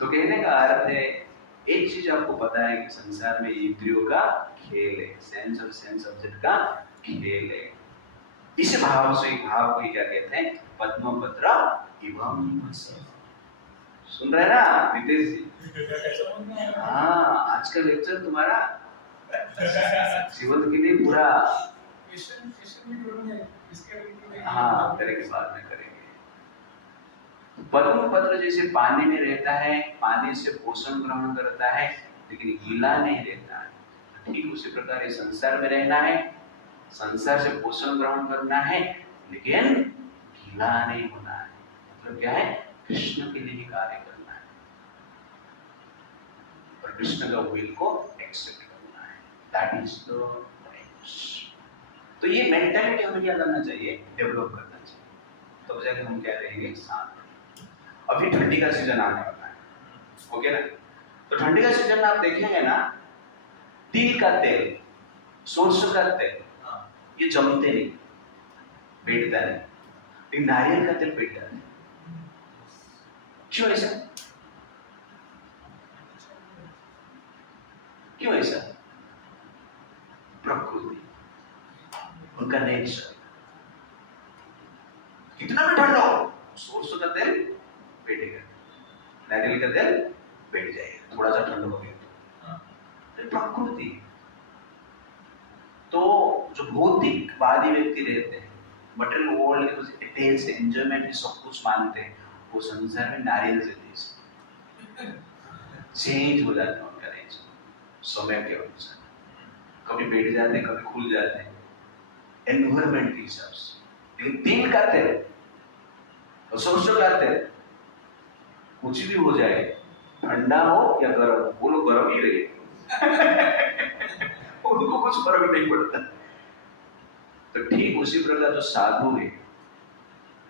तो कहने का अर्थ है, एक चीज आपको पता है कि संसार में इंद्रियों का खेल है, सेंस ऑब्जेक्ट का खेल है। इस भाव से भाव को क्या कहते हैं? पद्मपत्र एवं सी। सुन रहे ना नितेश जी? हाँ, आज का लेक्चर तुम्हारा जीवन के लिए पूरा। हाँ, करेंगे, बाद में करेंगे। पद्मपत्र जैसे पानी में रहता है, पानी से पोषण ग्रहण करता है, लेकिन गीला नहीं रहता है, ठीक उसी प्रकार ये संसार में रहना है, संसार से पोषण ग्रहण करना है, लेकिन गीला नहीं होना है। मतलब क्या है? कृष्ण के लिए ही कार्य करना है और कृष्ण का विल को एक्सेप्ट करना है। That is the point. तो ये मेंटालिटी हमें क्या करना चाहिए? डेवलप करना चाहिए, तब जाके हम क्या रहेंगे? शांत। अभी ठंडी का सीजन आने वाला है, ओके ना? तो ठंडी का सीजन में आप देखेंगे ना, तिल का तेल, सरसों का तेल, ये जमते नहीं, बैठता नहीं, लेकिन नारियल का तेल बैठ जाता है। क्यों ऐसा? क्यों ऐसा? प्रकृति, उनका नेचर। कितना भी ठंडा हो, सरसों का तेल बैठेगा, नारियल का तेल बैठ जाएगा, थोड़ा सा ठंडा हो गया तो प्रकृति। तो जो भौतिकवादी व्यक्ति रहते हैं, मटेरियल वर्ल्ड के कुछ डिटेल्स एंजॉयमेंट सब कुछ मानते हैं, वो संसार में नारियल से चेंज हो जाता है उनका नेचर समय के अनुसार। कभी बैठ जाते हैं, कभी खुल जाते हैं, एनवायरमेंट के हिसाब से। लेकिन तिल का तेल और सरसों का तेल कुछ भी हो जाए, ठंडा हो या गर्म हो, वो लोग गर्म ही रहे उनको कुछ फर्क नहीं पड़ता। तो ठीक उसी प्रकार जो साधु है,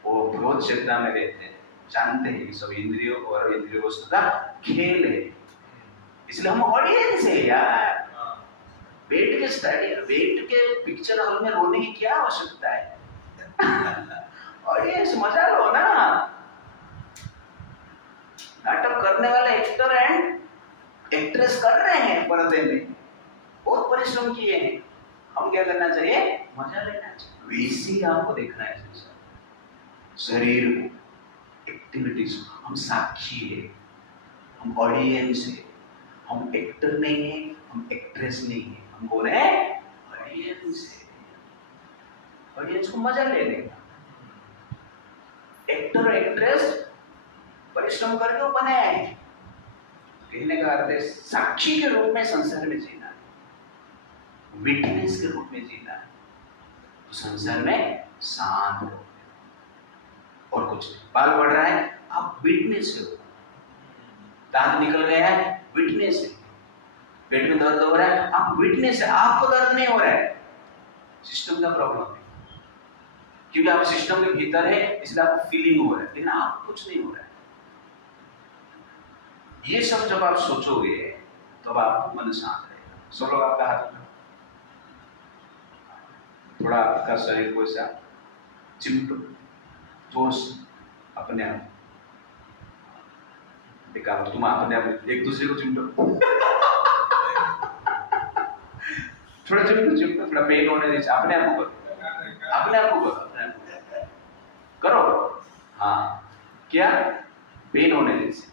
वो क्रोध चेतना में रहते हैं, जानते हैं सब इंद्रियों और इंद्रिय वस्तु का खेल है। इसलिए हम ऑडियंस है यार, बैठ के स्टडी, बैठ के पिक्चर हॉल में रोने की क्या आवश्यकता है? ऑडियंस मजा लो ना। नाटक करने वाले एक्टर एंड एक्ट्रेस कर रहे हैं पर्दे में, बहुत परिश्रम किए हैं। हम क्या करना चाहिए? मजा लेना चाहिए। वैसे ही आपको देखना है शरीर को, एक्टिविटीज। हम साक्षी है, हम ऑडियंस है, हम एक्टर नहीं है, हम एक्ट्रेस नहीं है, हम बोल रहे हैं ऑडियंस है, ऑडियंस को मजा लेने का। एक्टर और एक्ट्रेस परिश्रम करके वो बनाया है। कहने का अर्थ है साक्षी के रूप में संसार में जीना, विटनेस के रूप में जीना, तो संसार में शांत हो और कुछ नहीं। बाल बढ़ रहा है, आप विटनेस हो। दांत निकल गया है, विटनेस है। पेट में दर्द हो रहा है, आप विटनेस है, आपको दर्द नहीं हो रहा है, सिस्टम का प्रॉब्लम है। क्योंकि आप सिस्टम के भीतर है, इसलिए आपको फीलिंग हो रहा है, लेकिन आपको कुछ नहीं हो रहा है। ये सब जब आप सोचोगे तो अब आपका मन शांत रहेगा। सब लोग आपका हाथ में थोड़ा आपका शरीर को ऐसा चिमटो, जोर से अपने आप देखा, तुम अपने आप एक दूसरे को चिमटो थोड़ा चिमटो, थोड़ा पेन होने दीजिए, अपने आप को करो, अपने आप को करो। हाँ, क्या पेन होने दीजिए,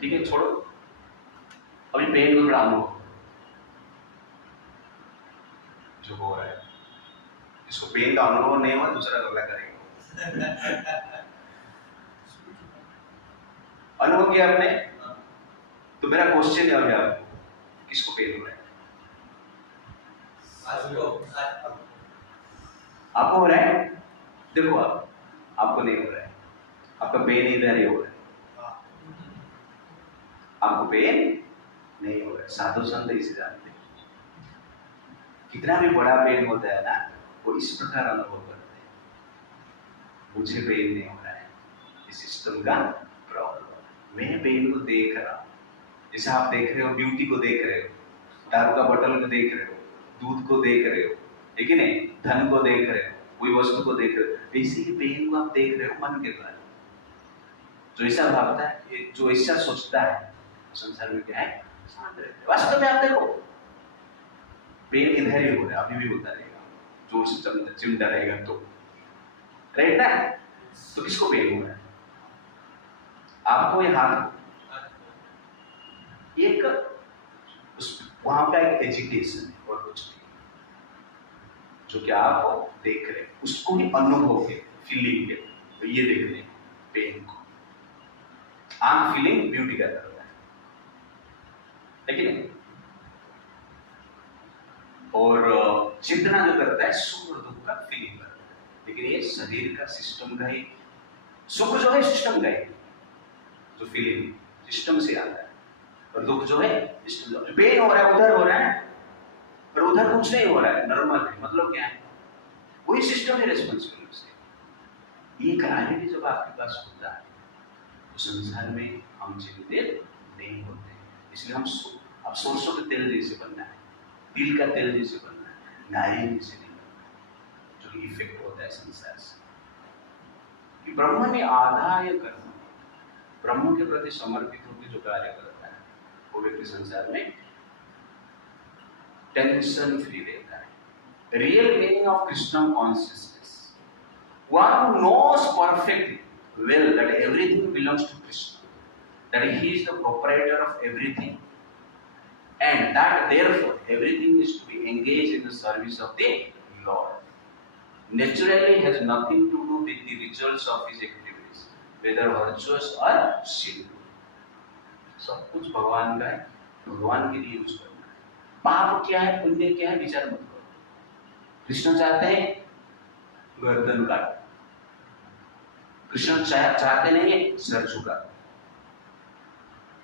ठीक है, छोड़ो। अभी पेन को थोड़ा अनुभव जो हो रहा है, जिसको पेन का अनुभव नहीं हुआ दूसरा अगला करेगा। अनुभव किया आपने, तो मेरा क्वेश्चन है अभी आपको, किसको पेन हो रहा है? आपको हो रहा है? देखो आपको नहीं हो रहा है, आपका पेन इधर ही हो रहा है, आपको पेन नहीं हो रहा है। साधु संत इसे जानते हैं, कितना भी बड़ा पेन होता है ना, वो इस प्रकार अनुभव करते हैं, मुझे पेन नहीं हो रहा है, इस सिस्टम का प्रॉब्लम। मैं पेन को देख रहा हूँ, जैसे आप देख रहे हो ब्यूटी को देख रहे हो, दारू का बोतल को देख रहे हो, दूध को देख रहे हो, ठीक है नहीं, धन को देख रहे हो, कोई वस्तु को देख रहे हो, इसी पेन को आप देख रहे हो मन के द्वारा। जो ऐसा भावता है, जो ऐसा सोचता है, संसार में क्या है, शांत रहता है। वास्तव में आप देखो पेन इधर ही हो रहा है, अभी भी होता रहेगा, जोर से चिमटा रहेगा तो राइट ना। तो किसको पेन हो रहा है? आपको या हाथ? एक वहां का एक एजिटेशन है और कुछ नहीं, जो कि आप देख रहे हैं, उसको ही अनुभव है, फीलिंग है। तो ये देख रहे हैं पेन को, आम फीलिंग ब्यूटी का करता है, लेकिन और चेतना जो करता है सुख और दुख का फीलिंग करता है। लेकिन ये शरीर का सिस्टम का ही, सुख जो है सिस्टम का ही, जो फीलिंग सिस्टम से आता है, और दुख जो है सिस्टम। पेन हो रहा है उधर हो रहा है, पर उधर कुछ नहीं हो रहा है, नॉर्मल है। मतलब क्या है, वही सिस्टम है रेस्पॉन्सिबल उसके। ये क्लैरिटी जब आपके पास होता है तो संसार में हम चिंतित नहीं होते। इसलिए हम अब सरसों के तेल जैसे बनना है, तिल का तेल जैसे बनना है, नारियल जैसे नहीं बनना, जो इफेक्ट होता है संसार से। कि ब्रह्म में आधाय कर्म, ब्रह्म के प्रति समर्पित होकर जो कार्य करता है वो व्यक्ति संसार में टेंशन फ्री रहता है। Real meaning of Krishna consciousness, one who knows perfectly well that everything belongs to Krishna, that he is the proprietor of everything, and that therefore everything is to be engaged in the service of the Lord, naturally has nothing to do with the results of his activities, whether virtuous or sinful. सब कुछ भगवान का है, भगवान के लिए use करना है। पाप क्या है, पुण्य क्या है, विचार मत करो। कृष्ण चाहते हैं गर्दन काट, कृष्ण चाहते नहीं है सर झुका।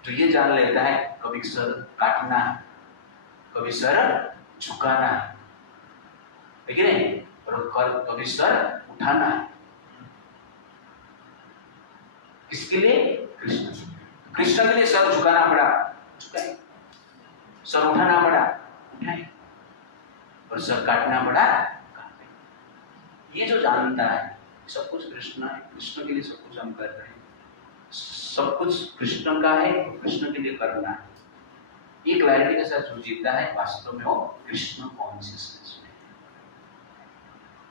तो ये जान लेता है कभी सर काटना है, कभी सर झुकाना है, लेकिन नहीं, और कभी सर उठाना है। किसके लिए? कृष्ण। कृष्ण के लिए सर झुकाना पड़ा, झुकाए, सर उठाना पड़ा, उठाए, और सर काटना पड़ा, काटे। ये जो जानता है सब कुछ कृष्ण है, कृष्ण के लिए सब कुछ हम कर रहे हैं, सब कुछ कृष्ण का है, कृष्ण के लिए करना है। ये क्लैरिटी के साथ जो जीता है वास्तव में वो कृष्ण कॉन्शियसनेस में।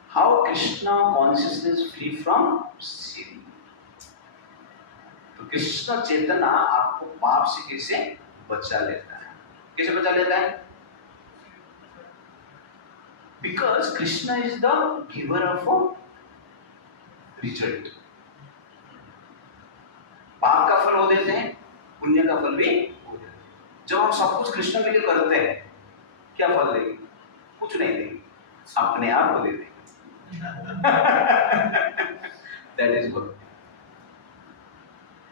How Krishna consciousness free from sin. तो कृष्ण चेतना आपको पाप से कैसे बचा लेता है? कैसे बचा लेता है? Because Krishna is the giver of a result. पाप का फल वो देते हैं, पुण्य का फल भी वो देते हैं। जब हम सब कुछ कृष्ण के लिए करते हैं, क्या फल देंगे? कुछ नहीं देंगे, अपने आप को दे देंगे। That is good.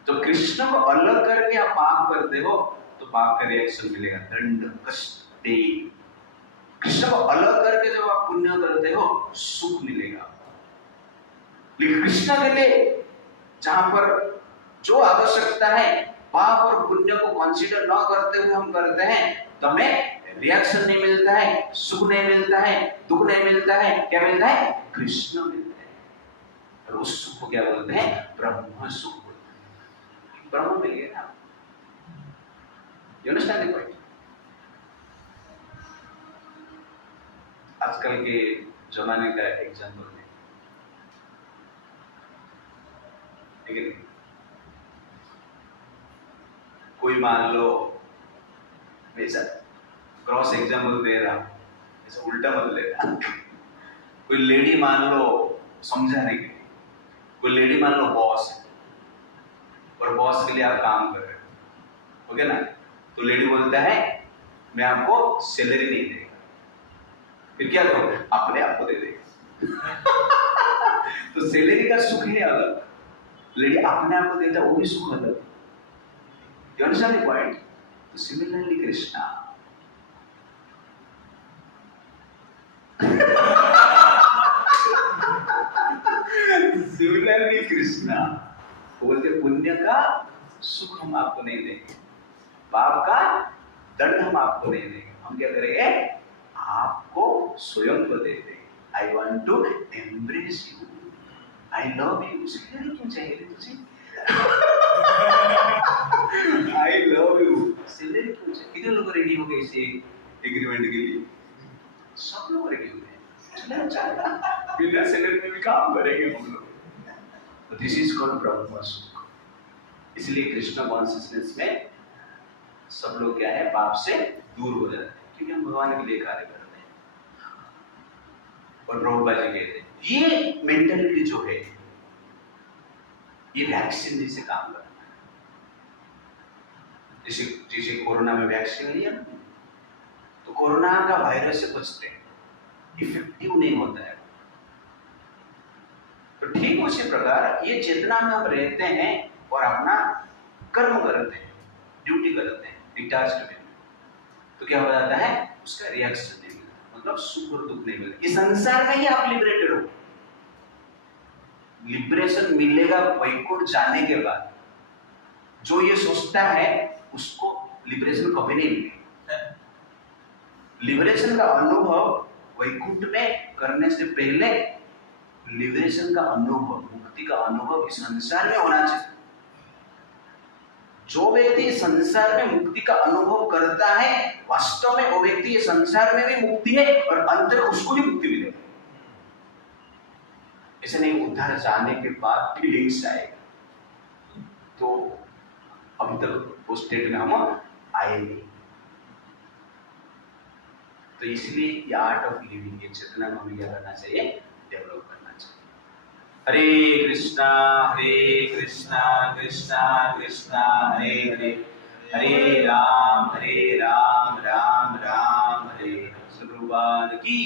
तो कृष्ण को अलग करके आप पाप करते हो तो पाप का रिएक्शन मिलेगा, दंड, कष्ट। कृष्ण को अलग करके जब आप पुण्य करते हो सुख मिलेगा। लेकिन कृष्ण के लिए जहां पर जो आवश्यकता है पाप और पुण्य को कंसीडर न करते हुए हम करते हैं तो हमें रिएक्शन नहीं मिलता है, सुख नहीं मिलता है, दुख नहीं मिलता है। क्या मिलता है? कृष्ण मिलता है। और उस सुख को क्या बोलते हैं? ब्रह्म सुख बोलते हैं। ब्रह्म मिल गया ना। You understand the point? आजकल के जमाने का एग्जाम्पल है, लेकिन कोई मान लो, वैसा क्रॉस एग्जाम्पल दे रहा हूं, ऐसा उल्टा मत लेना। कोई लेडी मान लो समझाने के लिए, कोई लेडी मान लो बॉस है और बॉस के लिए आप काम कर रहे हो, ओके ना? तो लेडी बोलता है मैं आपको सैलरी नहीं देगा, फिर क्या करो? अपने आप को दे देगा। तो सैलरी का सुख है अलग, लेडी अपने आप को देता है वो भी सुख अलग। You understand the point? So similarly, Krishna. Similarly, Krishna. बोलते पुण्य का सुख हम आपको नहीं देंगे, पाप का दंड हम आपको नहीं देंगे। हम क्या करेंगे? आपको स्वयं को दे देंगे। I want to embrace you. I love you. Salary क्यों चाहिए तुझे? I love you. सैलरी क्यों चाहिए? कितने लोग रेडी हो गए इसे एग्रीमेंट के लिए? सब लोग रेडी हो गए। चलो चलो, बिना सैलरी में भी काम करेंगे हम लोग। तो दिस इज कॉल्ड ब्रह्म सुख। इसलिए कृष्ण कॉन्शियसनेस में सब लोग क्या है? पाप से दूर हो जाते हैं, क्योंकि हम भगवान के लिए कार्य करते हैं। और प्रभुपाद जी कहते हैं ये मेंटालिटी जो है ये वैक्सीन जैसे काम करता है। जैसे कोरोना में वैक्सीन लिया तो कोरोना का वायरस से बचते हैं, इफेक्टिव नहीं होता है। तो ठीक उसी प्रकार ये चेतना में हम रहते हैं और अपना कर्म करते हैं, ड्यूटी करते हैं, डिटैच्ड में, तो क्या हो जाता है? उसका रिएक्शन नहीं मिलता, मतलब सुख और दुख नहीं मिलता। इस संसार में ही आप लिबरेटेड हो। लिबरेशन मिलेगा वैकुंठ जाने के बाद। जो ये सोचता है उसको लिबरेशन कभी नहीं मिलेगा। लिबरेशन का अनुभव वैकुंठ में करने से पहले लिबरेशन का अनुभव, मुक्ति का अनुभव इस संसार में होना चाहिए। जो व्यक्ति संसार में मुक्ति का अनुभव करता है वास्तव में वो व्यक्ति ये संसार में भी मुक्ति है और अंतर उसको भी मुक्ति मिलेगी। ऐसे नहीं उद्धार जाने के बाद फीलिंग्स आएगा, तो अभी तक उस स्टेट में हम आए नहीं। तो इसलिए ये आर्ट ऑफ लिविंग, ये चेतना को हमें क्या करना चाहिए? डेवलप करना चाहिए। हरे कृष्णा कृष्णा कृष्णा हरे हरे, हरे राम राम राम हरे। भगवान की